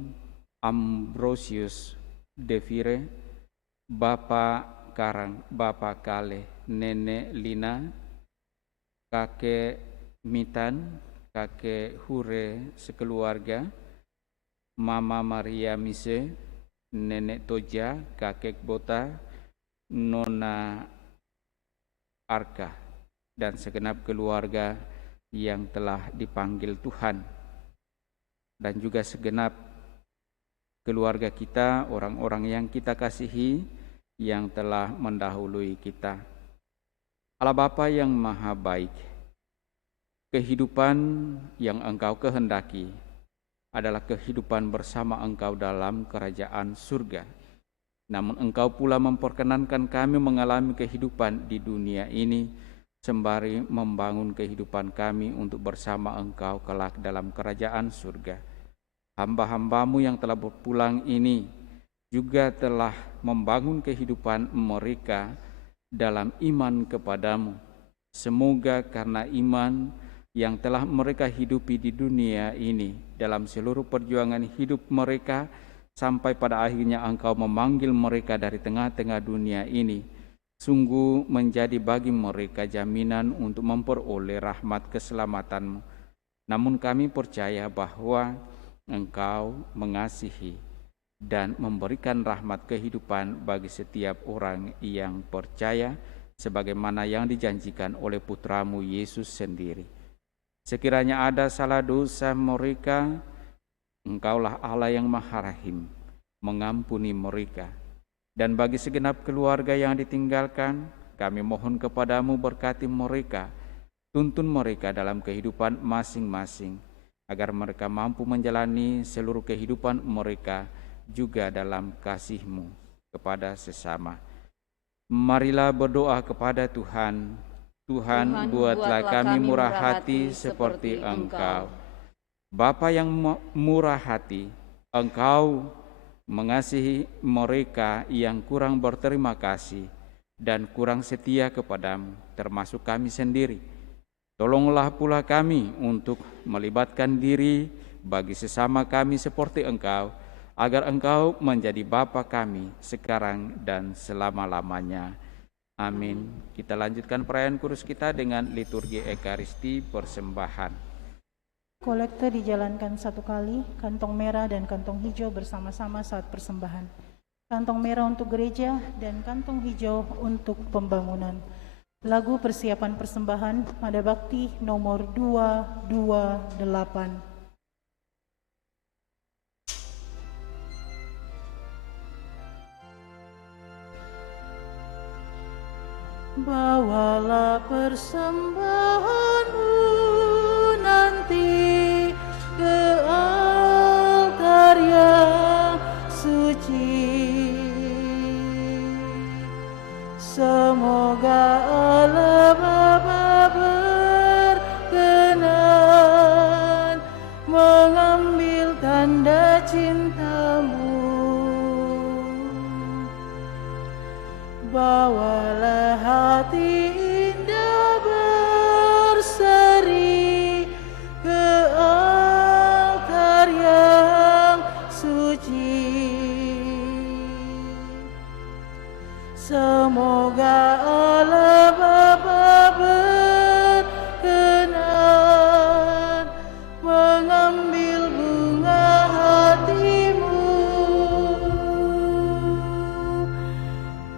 Ambrosius Devire, Bapak Karang, Bapak Kale, Nenek Lina, Kakek Mitan, Kakek Hure sekeluarga, Mama Maria Mise, Nenek Toja, Kakek Bota, Nona Arka, dan segenap keluarga yang telah dipanggil Tuhan, dan juga segenap keluarga kita, orang-orang yang kita kasihi, yang telah mendahului kita. Allah Bapa yang maha baik, kehidupan yang Engkau kehendaki adalah kehidupan bersama Engkau dalam kerajaan surga. Namun Engkau pula memperkenankan kami mengalami kehidupan di dunia ini, sembari membangun kehidupan kami untuk bersama Engkau kelak dalam kerajaan surga. Hamba-hamba-Mu yang telah berpulang ini juga telah membangun kehidupan mereka dalam iman kepadamu. Semoga karena iman yang telah mereka hidupi di dunia ini, dalam seluruh perjuangan hidup mereka, sampai pada akhirnya Engkau memanggil mereka dari tengah-tengah dunia ini, sungguh menjadi bagi mereka jaminan untuk memperoleh rahmat keselamatan-Mu. Namun kami percaya bahwa Engkau mengasihi dan memberikan rahmat kehidupan bagi setiap orang yang percaya, sebagaimana yang dijanjikan oleh Putra-Mu Yesus sendiri. Sekiranya ada salah dosa mereka, Engkaulah Allah yang Maha Rahim, mengampuni mereka. Dan bagi segenap keluarga yang ditinggalkan, kami mohon kepadamu berkati mereka, tuntun mereka dalam kehidupan masing-masing, agar mereka mampu menjalani seluruh kehidupan mereka juga dalam kasih-Mu kepada sesama. Marilah berdoa kepada Tuhan. Tuhan, buatlah kami murah hati seperti Engkau. Bapa yang murah hati, Engkau mengasihi mereka yang kurang berterima kasih dan kurang setia kepadamu, termasuk kami sendiri. Tolonglah pula kami untuk melibatkan diri bagi sesama kami seperti Engkau, agar Engkau menjadi Bapa kami sekarang dan selama-lamanya. Amin. Kita lanjutkan perayaan kudus kita dengan liturgi Ekaristi persembahan. Kolekte dijalankan satu kali, kantong merah dan kantong hijau bersama-sama saat persembahan. Kantong merah untuk gereja dan kantong hijau untuk pembangunan. Lagu persiapan persembahan Mada Bakti nomor 228. Bawalah persembahanmu nanti ke altar yang suci. Semoga Allah Bapa berkenan mengambil tanda cinta-Mu. Bawalah hati indah berseri ke altar yang suci. Semoga Allah Bapa berkenan mengambil bunga hatimu.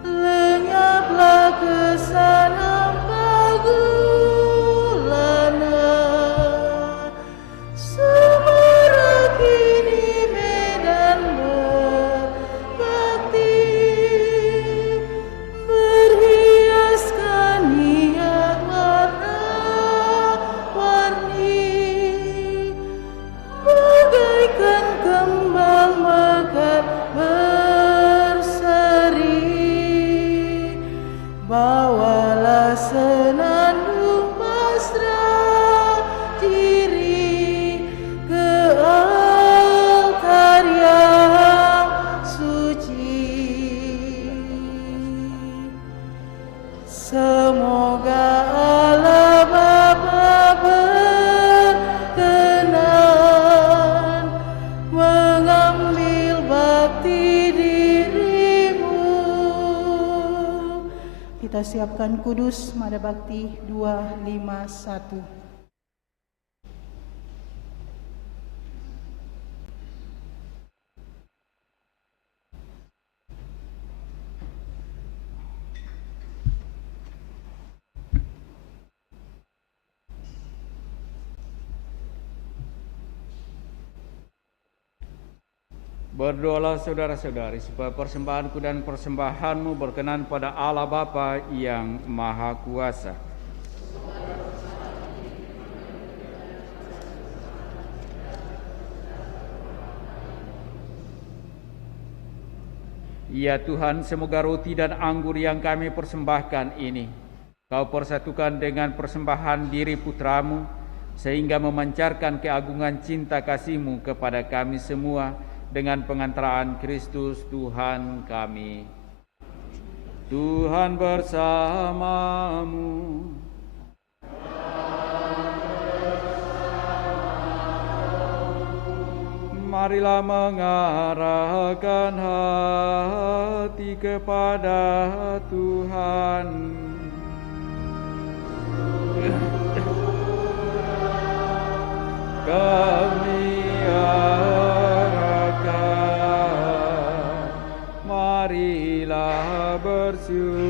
Lenyaplah kesan hampa gulana, semarak ini medan berbakti, berhiaskan niat warna-warni, bagaikan kembang mekar berseri. Bawalah senandung pasrah diri ke altar yang suci. Semoga Allah Bapa berkenan mengambil bakti dirimu. Kita siapkan kudus Mada Bakti 251. Berdoalah saudara-saudari supaya persembahanku dan persembahanmu berkenan pada Allah Bapa yang Maha Kuasa. Ya Tuhan, semoga roti dan anggur yang kami persembahkan ini Kau persatukan dengan persembahan diri Putra-Mu, sehingga memancarkan keagungan cinta kasih-Mu kepada kami semua dengan pengantaraan Kristus Tuhan kami. Tuhan bersamamu. Marilah mengarahkan hati kepada Tuhan. Kami arahkan, marilah bersyukur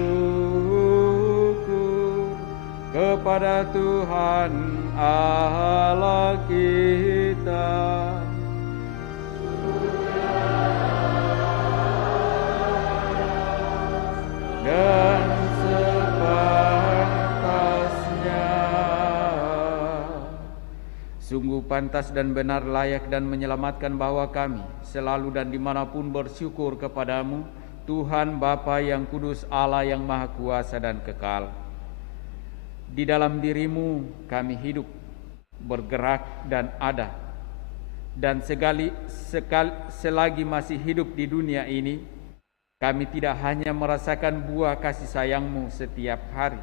kepada Tuhan Allah kita. Dan sepantasnya. Sungguh pantas dan benar, layak dan menyelamatkan bahwa kami selalu dan dimanapun bersyukur kepadamu, Tuhan Bapa yang kudus, Allah yang maha kuasa dan kekal. Di dalam dirimu kami hidup, bergerak dan ada. Dan selagi masih hidup di dunia ini, kami tidak hanya merasakan buah kasih sayang-Mu setiap hari,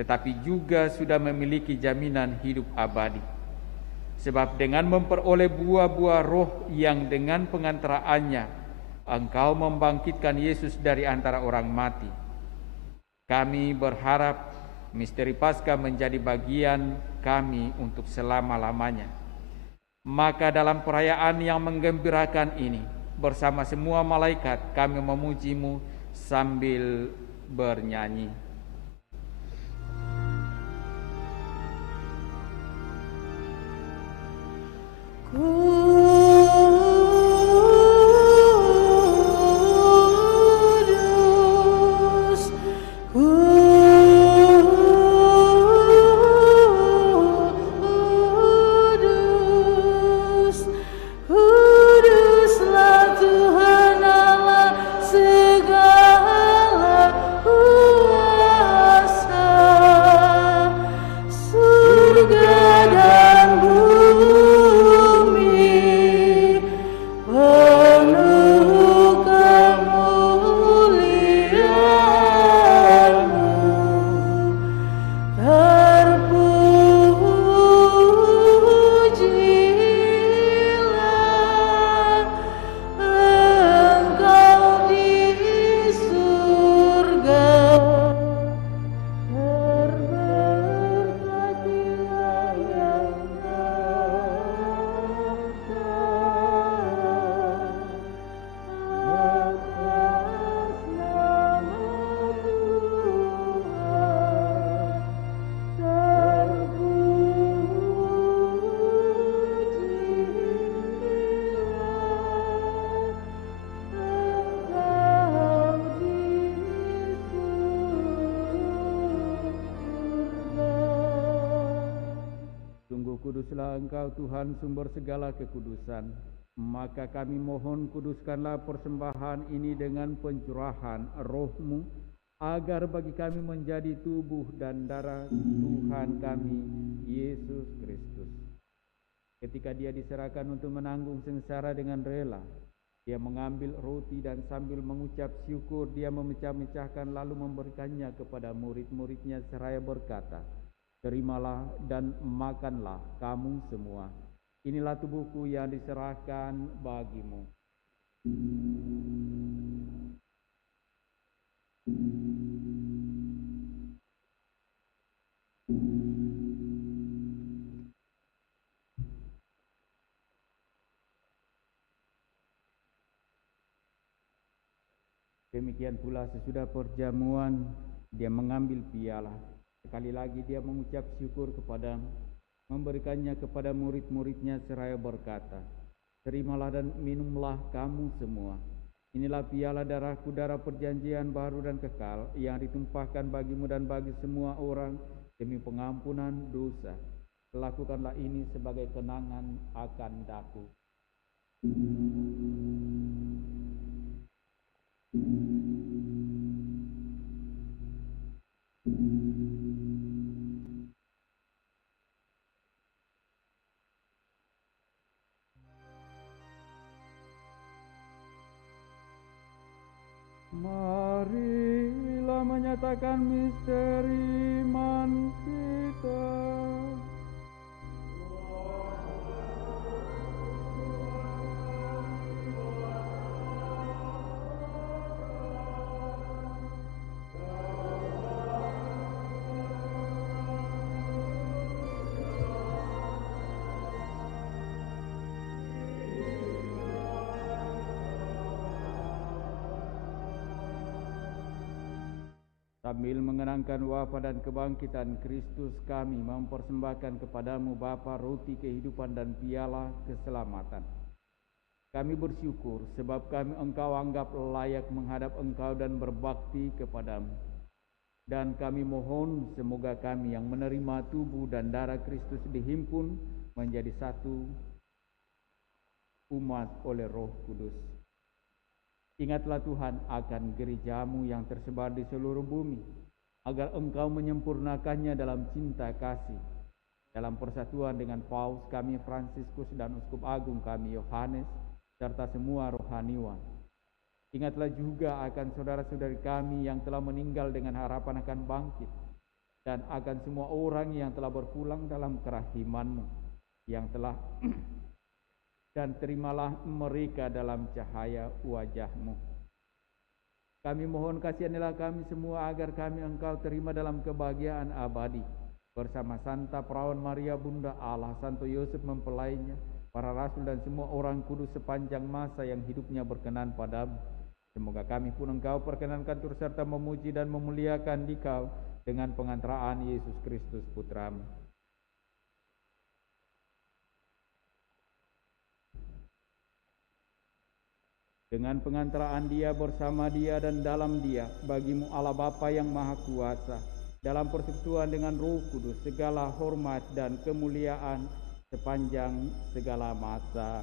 tetapi juga sudah memiliki jaminan hidup abadi. Sebab dengan memperoleh buah-buah roh yang dengan pengantaraannya Engkau membangkitkan Yesus dari antara orang mati, kami berharap misteri Paskah menjadi bagian kami untuk selama-lamanya. Maka dalam perayaan yang menggembirakan ini, bersama semua malaikat kami memuji-Mu sambil bernyanyi. Kuduslah Engkau Tuhan, sumber segala kekudusan. Maka kami mohon, kuduskanlah persembahan ini dengan pencurahan Roh-Mu, agar bagi kami menjadi tubuh dan darah Tuhan kami, Yesus Kristus. Ketika Dia diserahkan untuk menanggung sengsara dengan rela, Dia mengambil roti dan sambil mengucap syukur, Dia memecah-mecahkan lalu memberikannya kepada murid-muridnya seraya berkata, "Terimalah dan makanlah kamu semua. Inilah tubuhku yang diserahkan bagimu." Demikian pula sesudah perjamuan, Dia mengambil piala. Sekali lagi Dia mengucap syukur memberikannya kepada murid-muridnya seraya berkata, "Terimalah dan minumlah kamu semua. Inilah piala darahku, darah perjanjian baru dan kekal, yang ditumpahkan bagimu dan bagi semua orang demi pengampunan dosa. Lakukanlah ini sebagai kenangan akan daku." Marilah menyatakan misteri iman kita. Sambil mengenangkan wafat dan kebangkitan Kristus, kami mempersembahkan kepadamu Bapa roti kehidupan dan piala keselamatan. Kami bersyukur sebab Engkau anggap layak menghadap Engkau dan berbakti kepadamu. Dan kami mohon semoga kami yang menerima tubuh dan darah Kristus dihimpun menjadi satu umat oleh Roh Kudus. Ingatlah Tuhan akan gerejamu yang tersebar di seluruh bumi, agar Engkau menyempurnakannya dalam cinta kasih. Dalam persatuan dengan Paus kami Fransiskus dan Uskup Agung kami Yohanes, serta semua rohaniwan. Ingatlah juga akan saudara-saudari kami yang telah meninggal dengan harapan akan bangkit, dan akan semua orang yang telah berpulang dalam kerahiman-Mu, yang telah dan terimalah mereka dalam cahaya wajah-Mu. Kami mohon kasihanilah kami semua agar kami Engkau terima dalam kebahagiaan abadi, bersama Santa Perawan Maria Bunda Allah, Santo Yosef mempelainya, para rasul dan semua orang kudus sepanjang masa yang hidupnya berkenan padamu. Semoga kami pun Engkau perkenankan turut serta memuji dan memuliakan Dikau dengan pengantaraan Yesus Kristus Putra-Mu. Dengan pengantaraan Dia, bersama Dia, dan dalam Dia, bagi-Mu Allah Bapa yang Maha Kuasa, dalam persekutuan dengan Roh Kudus, segala hormat dan kemuliaan sepanjang segala masa.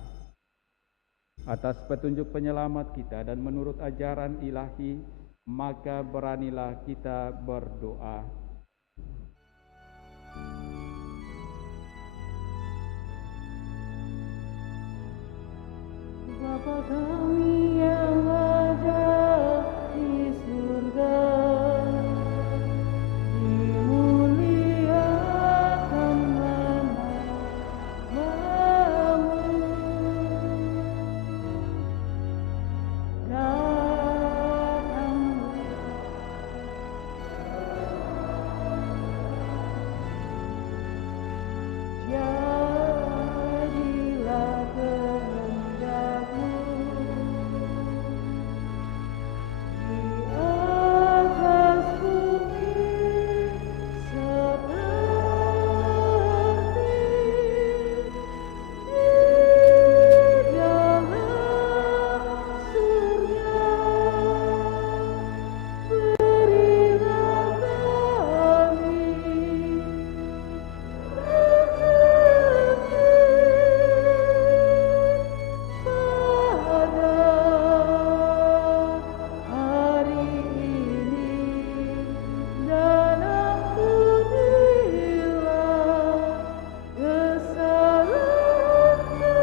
Atas petunjuk penyelamat kita dan menurut ajaran ilahi, maka beranilah kita berdoa. Bapa kami yang ada di surga, dimuliakanlah namamu, jadilah kehendak-Mu di atas bumi seperti di dalam surga. Berilah kami pada hari ini, dan ampunilah kesalahan kami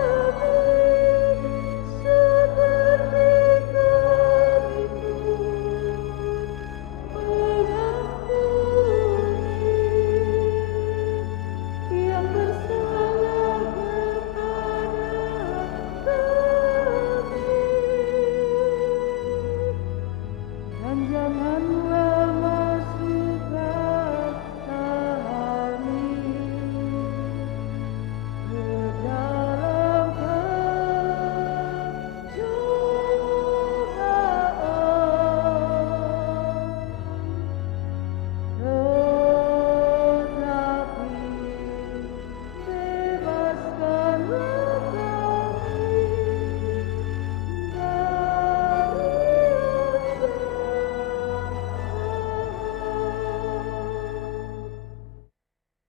seperti kami pun mengampuni yang bersalah kepada kami, dan janganlah masukkan kami ke dalam pencobaan, tetapi bebaskanlah kami dari yang jahat.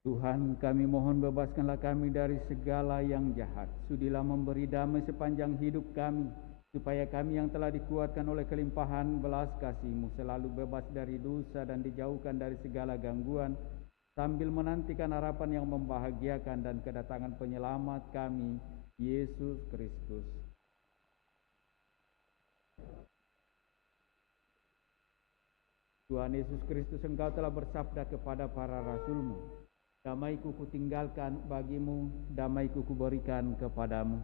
Tuhan, kami mohon bebaskanlah kami dari segala yang jahat. Sudilah memberi damai sepanjang hidup kami, supaya kami yang telah dikuatkan oleh kelimpahan belas kasih-Mu selalu bebas dari dosa dan dijauhkan dari segala gangguan, sambil menantikan harapan yang membahagiakan dan kedatangan penyelamat kami, Yesus Kristus. Tuhan Yesus Kristus, Engkau telah bersabda kepada para rasul-Mu, damai-Ku kutinggalkan bagimu, damai-Ku kuberikan kepadamu.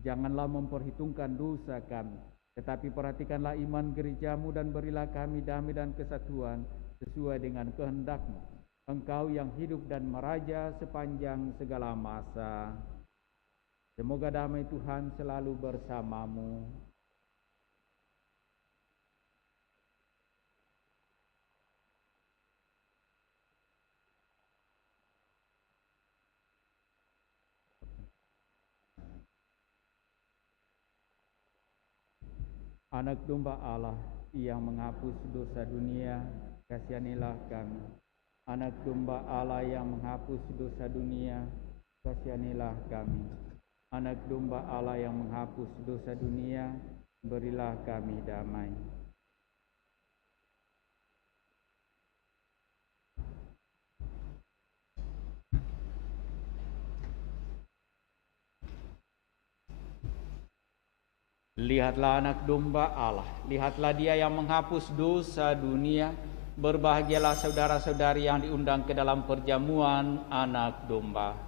Janganlah memperhitungkan dosa kami, tetapi perhatikanlah iman gereja-Mu dan berilah kami damai dan kesatuan sesuai dengan kehendak-Mu. Engkau yang hidup dan meraja sepanjang segala masa. Semoga damai Tuhan selalu bersamamu. Anak domba Allah yang menghapus dosa dunia, kasihanilah kami. Anak domba Allah yang menghapus dosa dunia, kasihanilah kami. Anak domba Allah yang menghapus dosa dunia, berilah kami damai. Lihatlah anak domba Allah, lihatlah dia yang menghapus dosa dunia. Berbahagialah saudara-saudari yang diundang ke dalam perjamuan anak domba.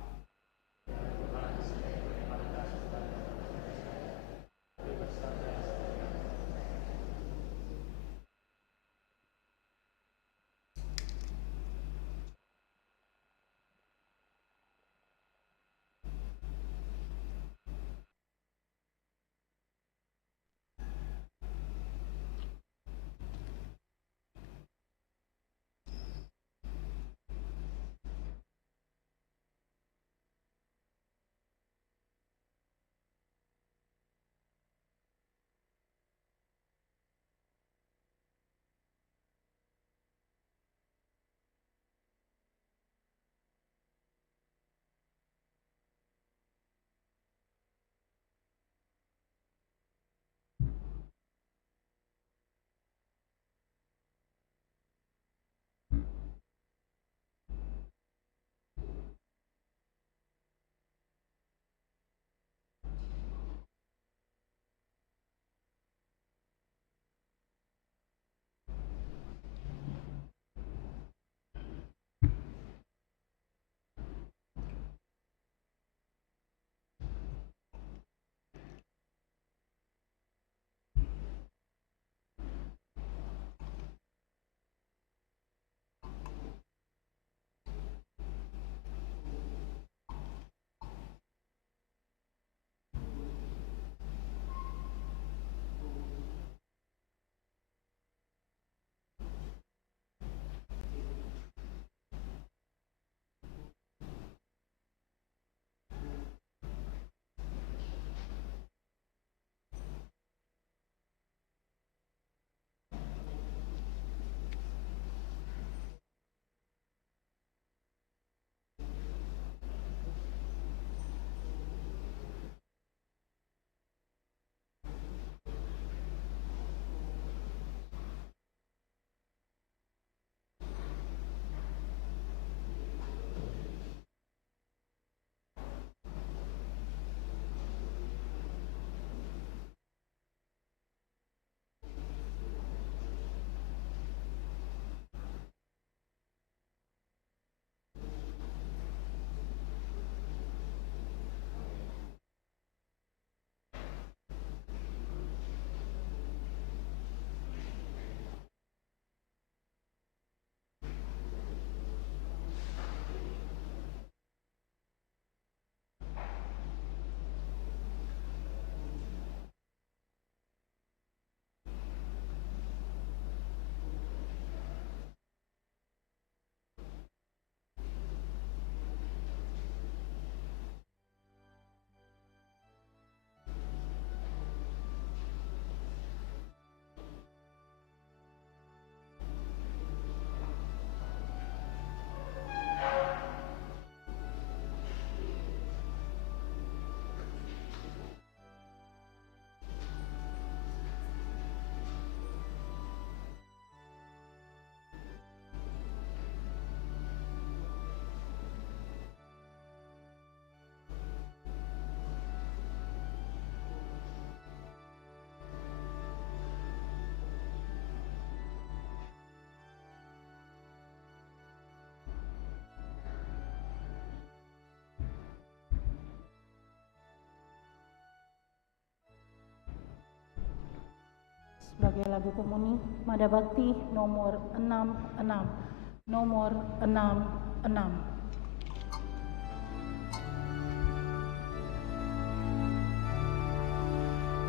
Sebagai lagu komuni, Mada Bakti nomor 66. Nomor 66.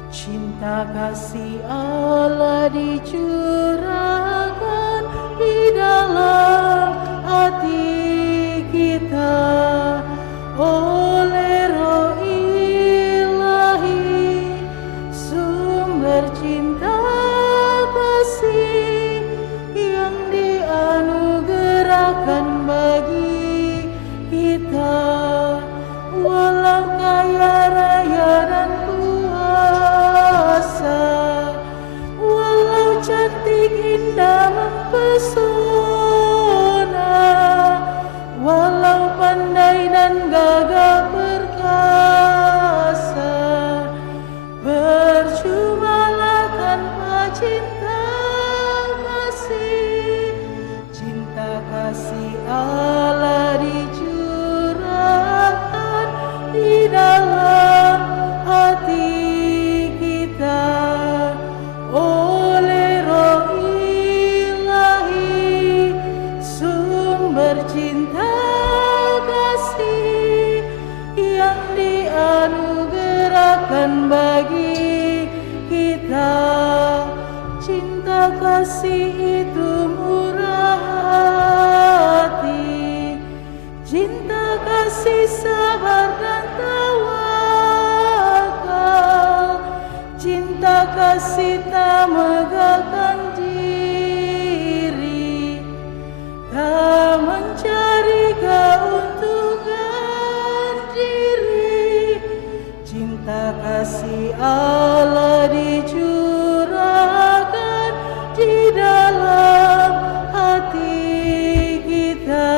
Cinta kasih Allah dicurahkan di dalam hati kita oleh Roh Ilahi, sumber cinta cinta kasih yang dianugerahkan bagi kita. Cinta kasih itu murah hati, cinta kasih sabar dan tawakal, cinta kasih tak megahkan diri, tak mencari keuntungan diri. Cinta kasih Allah dicurahkan di dalam hati kita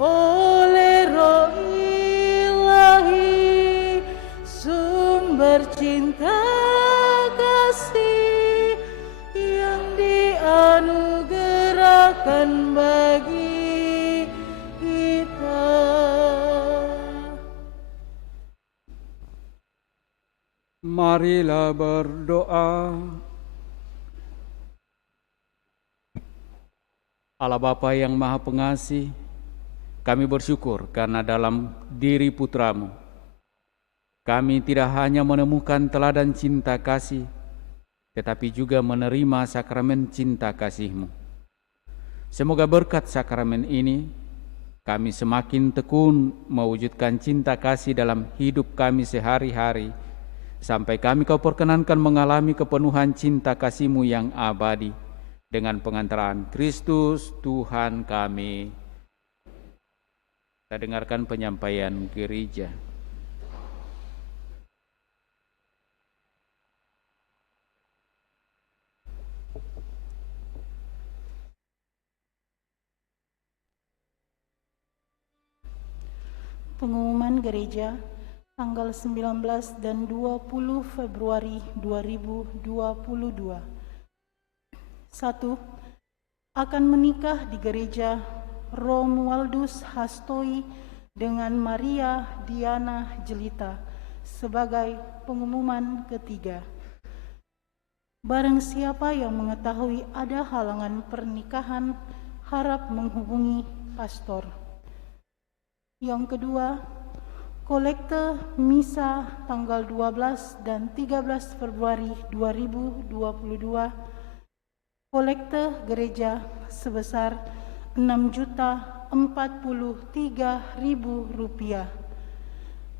oleh Roh Ilahi, sumber cinta kasih yang dianugerahkan bagi kita. Marilah berdoa. Allah Bapa yang Maha Pengasih, kami bersyukur karena dalam diri Putra-Mu, kami tidak hanya menemukan teladan cinta kasih, tetapi juga menerima sakramen cinta kasih-Mu. Semoga berkat sakramen ini, kami semakin tekun mewujudkan cinta kasih dalam hidup kami sehari-hari, sampai kami Kau perkenankan mengalami kepenuhan cinta kasih-Mu yang abadi, dengan pengantaran Kristus Tuhan kami. Kita dengarkan penyampaian gereja. Pengumuman gereja tanggal 19 dan 20 Februari 2022. 1. Akan menikah di gereja Romualdus Hastoi dengan Maria Diana Jelita sebagai pengumuman ketiga. Barang siapa yang mengetahui ada halangan pernikahan, harap menghubungi pastor. Yang kedua, kolekte misa tanggal 12 dan 13 Februari 2022, kolekte gereja sebesar Rp6.043.000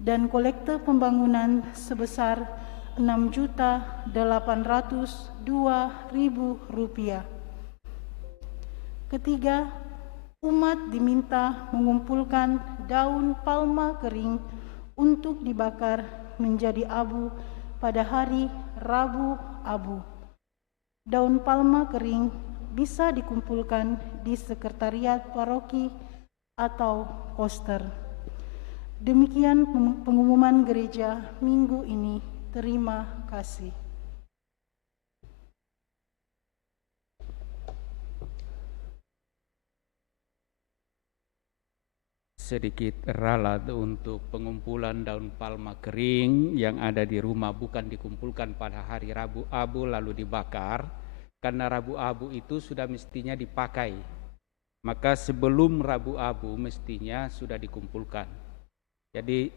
dan kolekte pembangunan sebesar Rp6.802.000. Ketiga, umat diminta mengumpulkan daun palma kering untuk dibakar menjadi abu pada hari Rabu Abu. Daun palma kering bisa dikumpulkan di sekretariat paroki atau koster. Demikian pengumuman gereja minggu ini. Terima kasih. Sedikit ralat untuk pengumpulan daun palma kering yang ada di rumah, bukan dikumpulkan pada hari Rabu Abu lalu dibakar, karena Rabu Abu itu sudah mestinya dipakai. Maka sebelum Rabu Abu mestinya sudah dikumpulkan. Jadi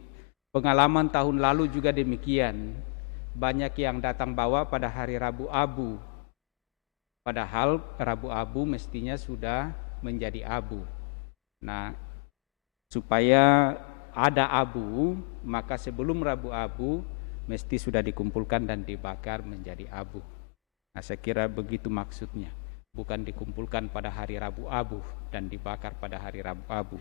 pengalaman tahun lalu juga demikian. Banyak yang datang bawa pada hari Rabu Abu, padahal Rabu Abu mestinya sudah menjadi abu. Nah, supaya ada abu, maka sebelum Rabu Abu mesti sudah dikumpulkan dan dibakar menjadi abu. Nah, saya kira begitu maksudnya, bukan dikumpulkan pada hari Rabu Abu dan dibakar pada hari Rabu Abu.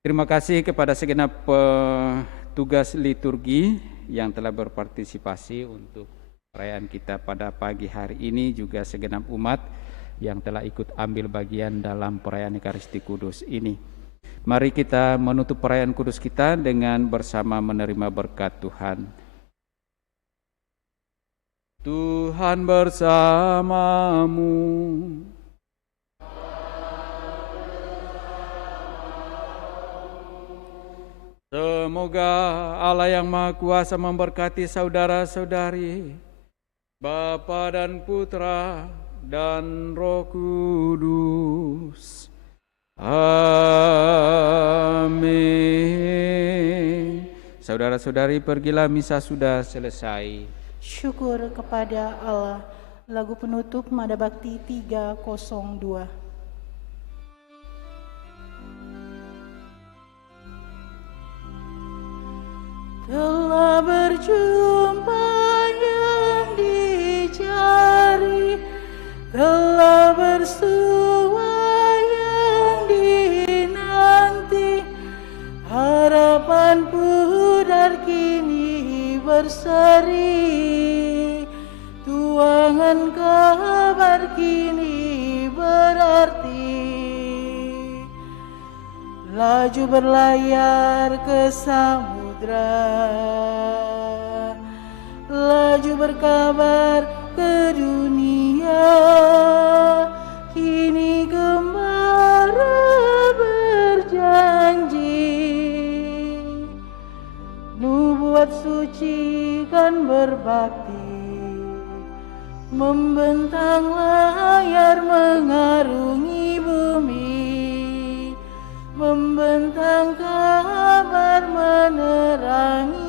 Terima kasih kepada segenap petugas liturgi yang telah berpartisipasi untuk perayaan kita pada pagi hari ini, juga segenap umat yang telah ikut ambil bagian dalam perayaan Ekaristi Kudus ini. Mari kita menutup perayaan kudus kita dengan bersama menerima berkat Tuhan. Tuhan bersamamu. Semoga Allah yang Maha Kuasa memberkati saudara-saudari, Bapa dan Putra dan Roh Kudus. Amin. Saudara-saudari, pergilah, misa sudah selesai. Syukur kepada Allah. Lagu penutup Mada Bakti 302. Telah berjumpa yang dicari, telah bersua yang dinanti, harapan pudar kini berseri, tuangan kabar kini berarti. Laju berlayar ke samudra, laju berkabar ke dunia, kini gembala berjanji, nubuat suci kan berbakti, membentang layar mengarungi bumi, membentang kabar menerangi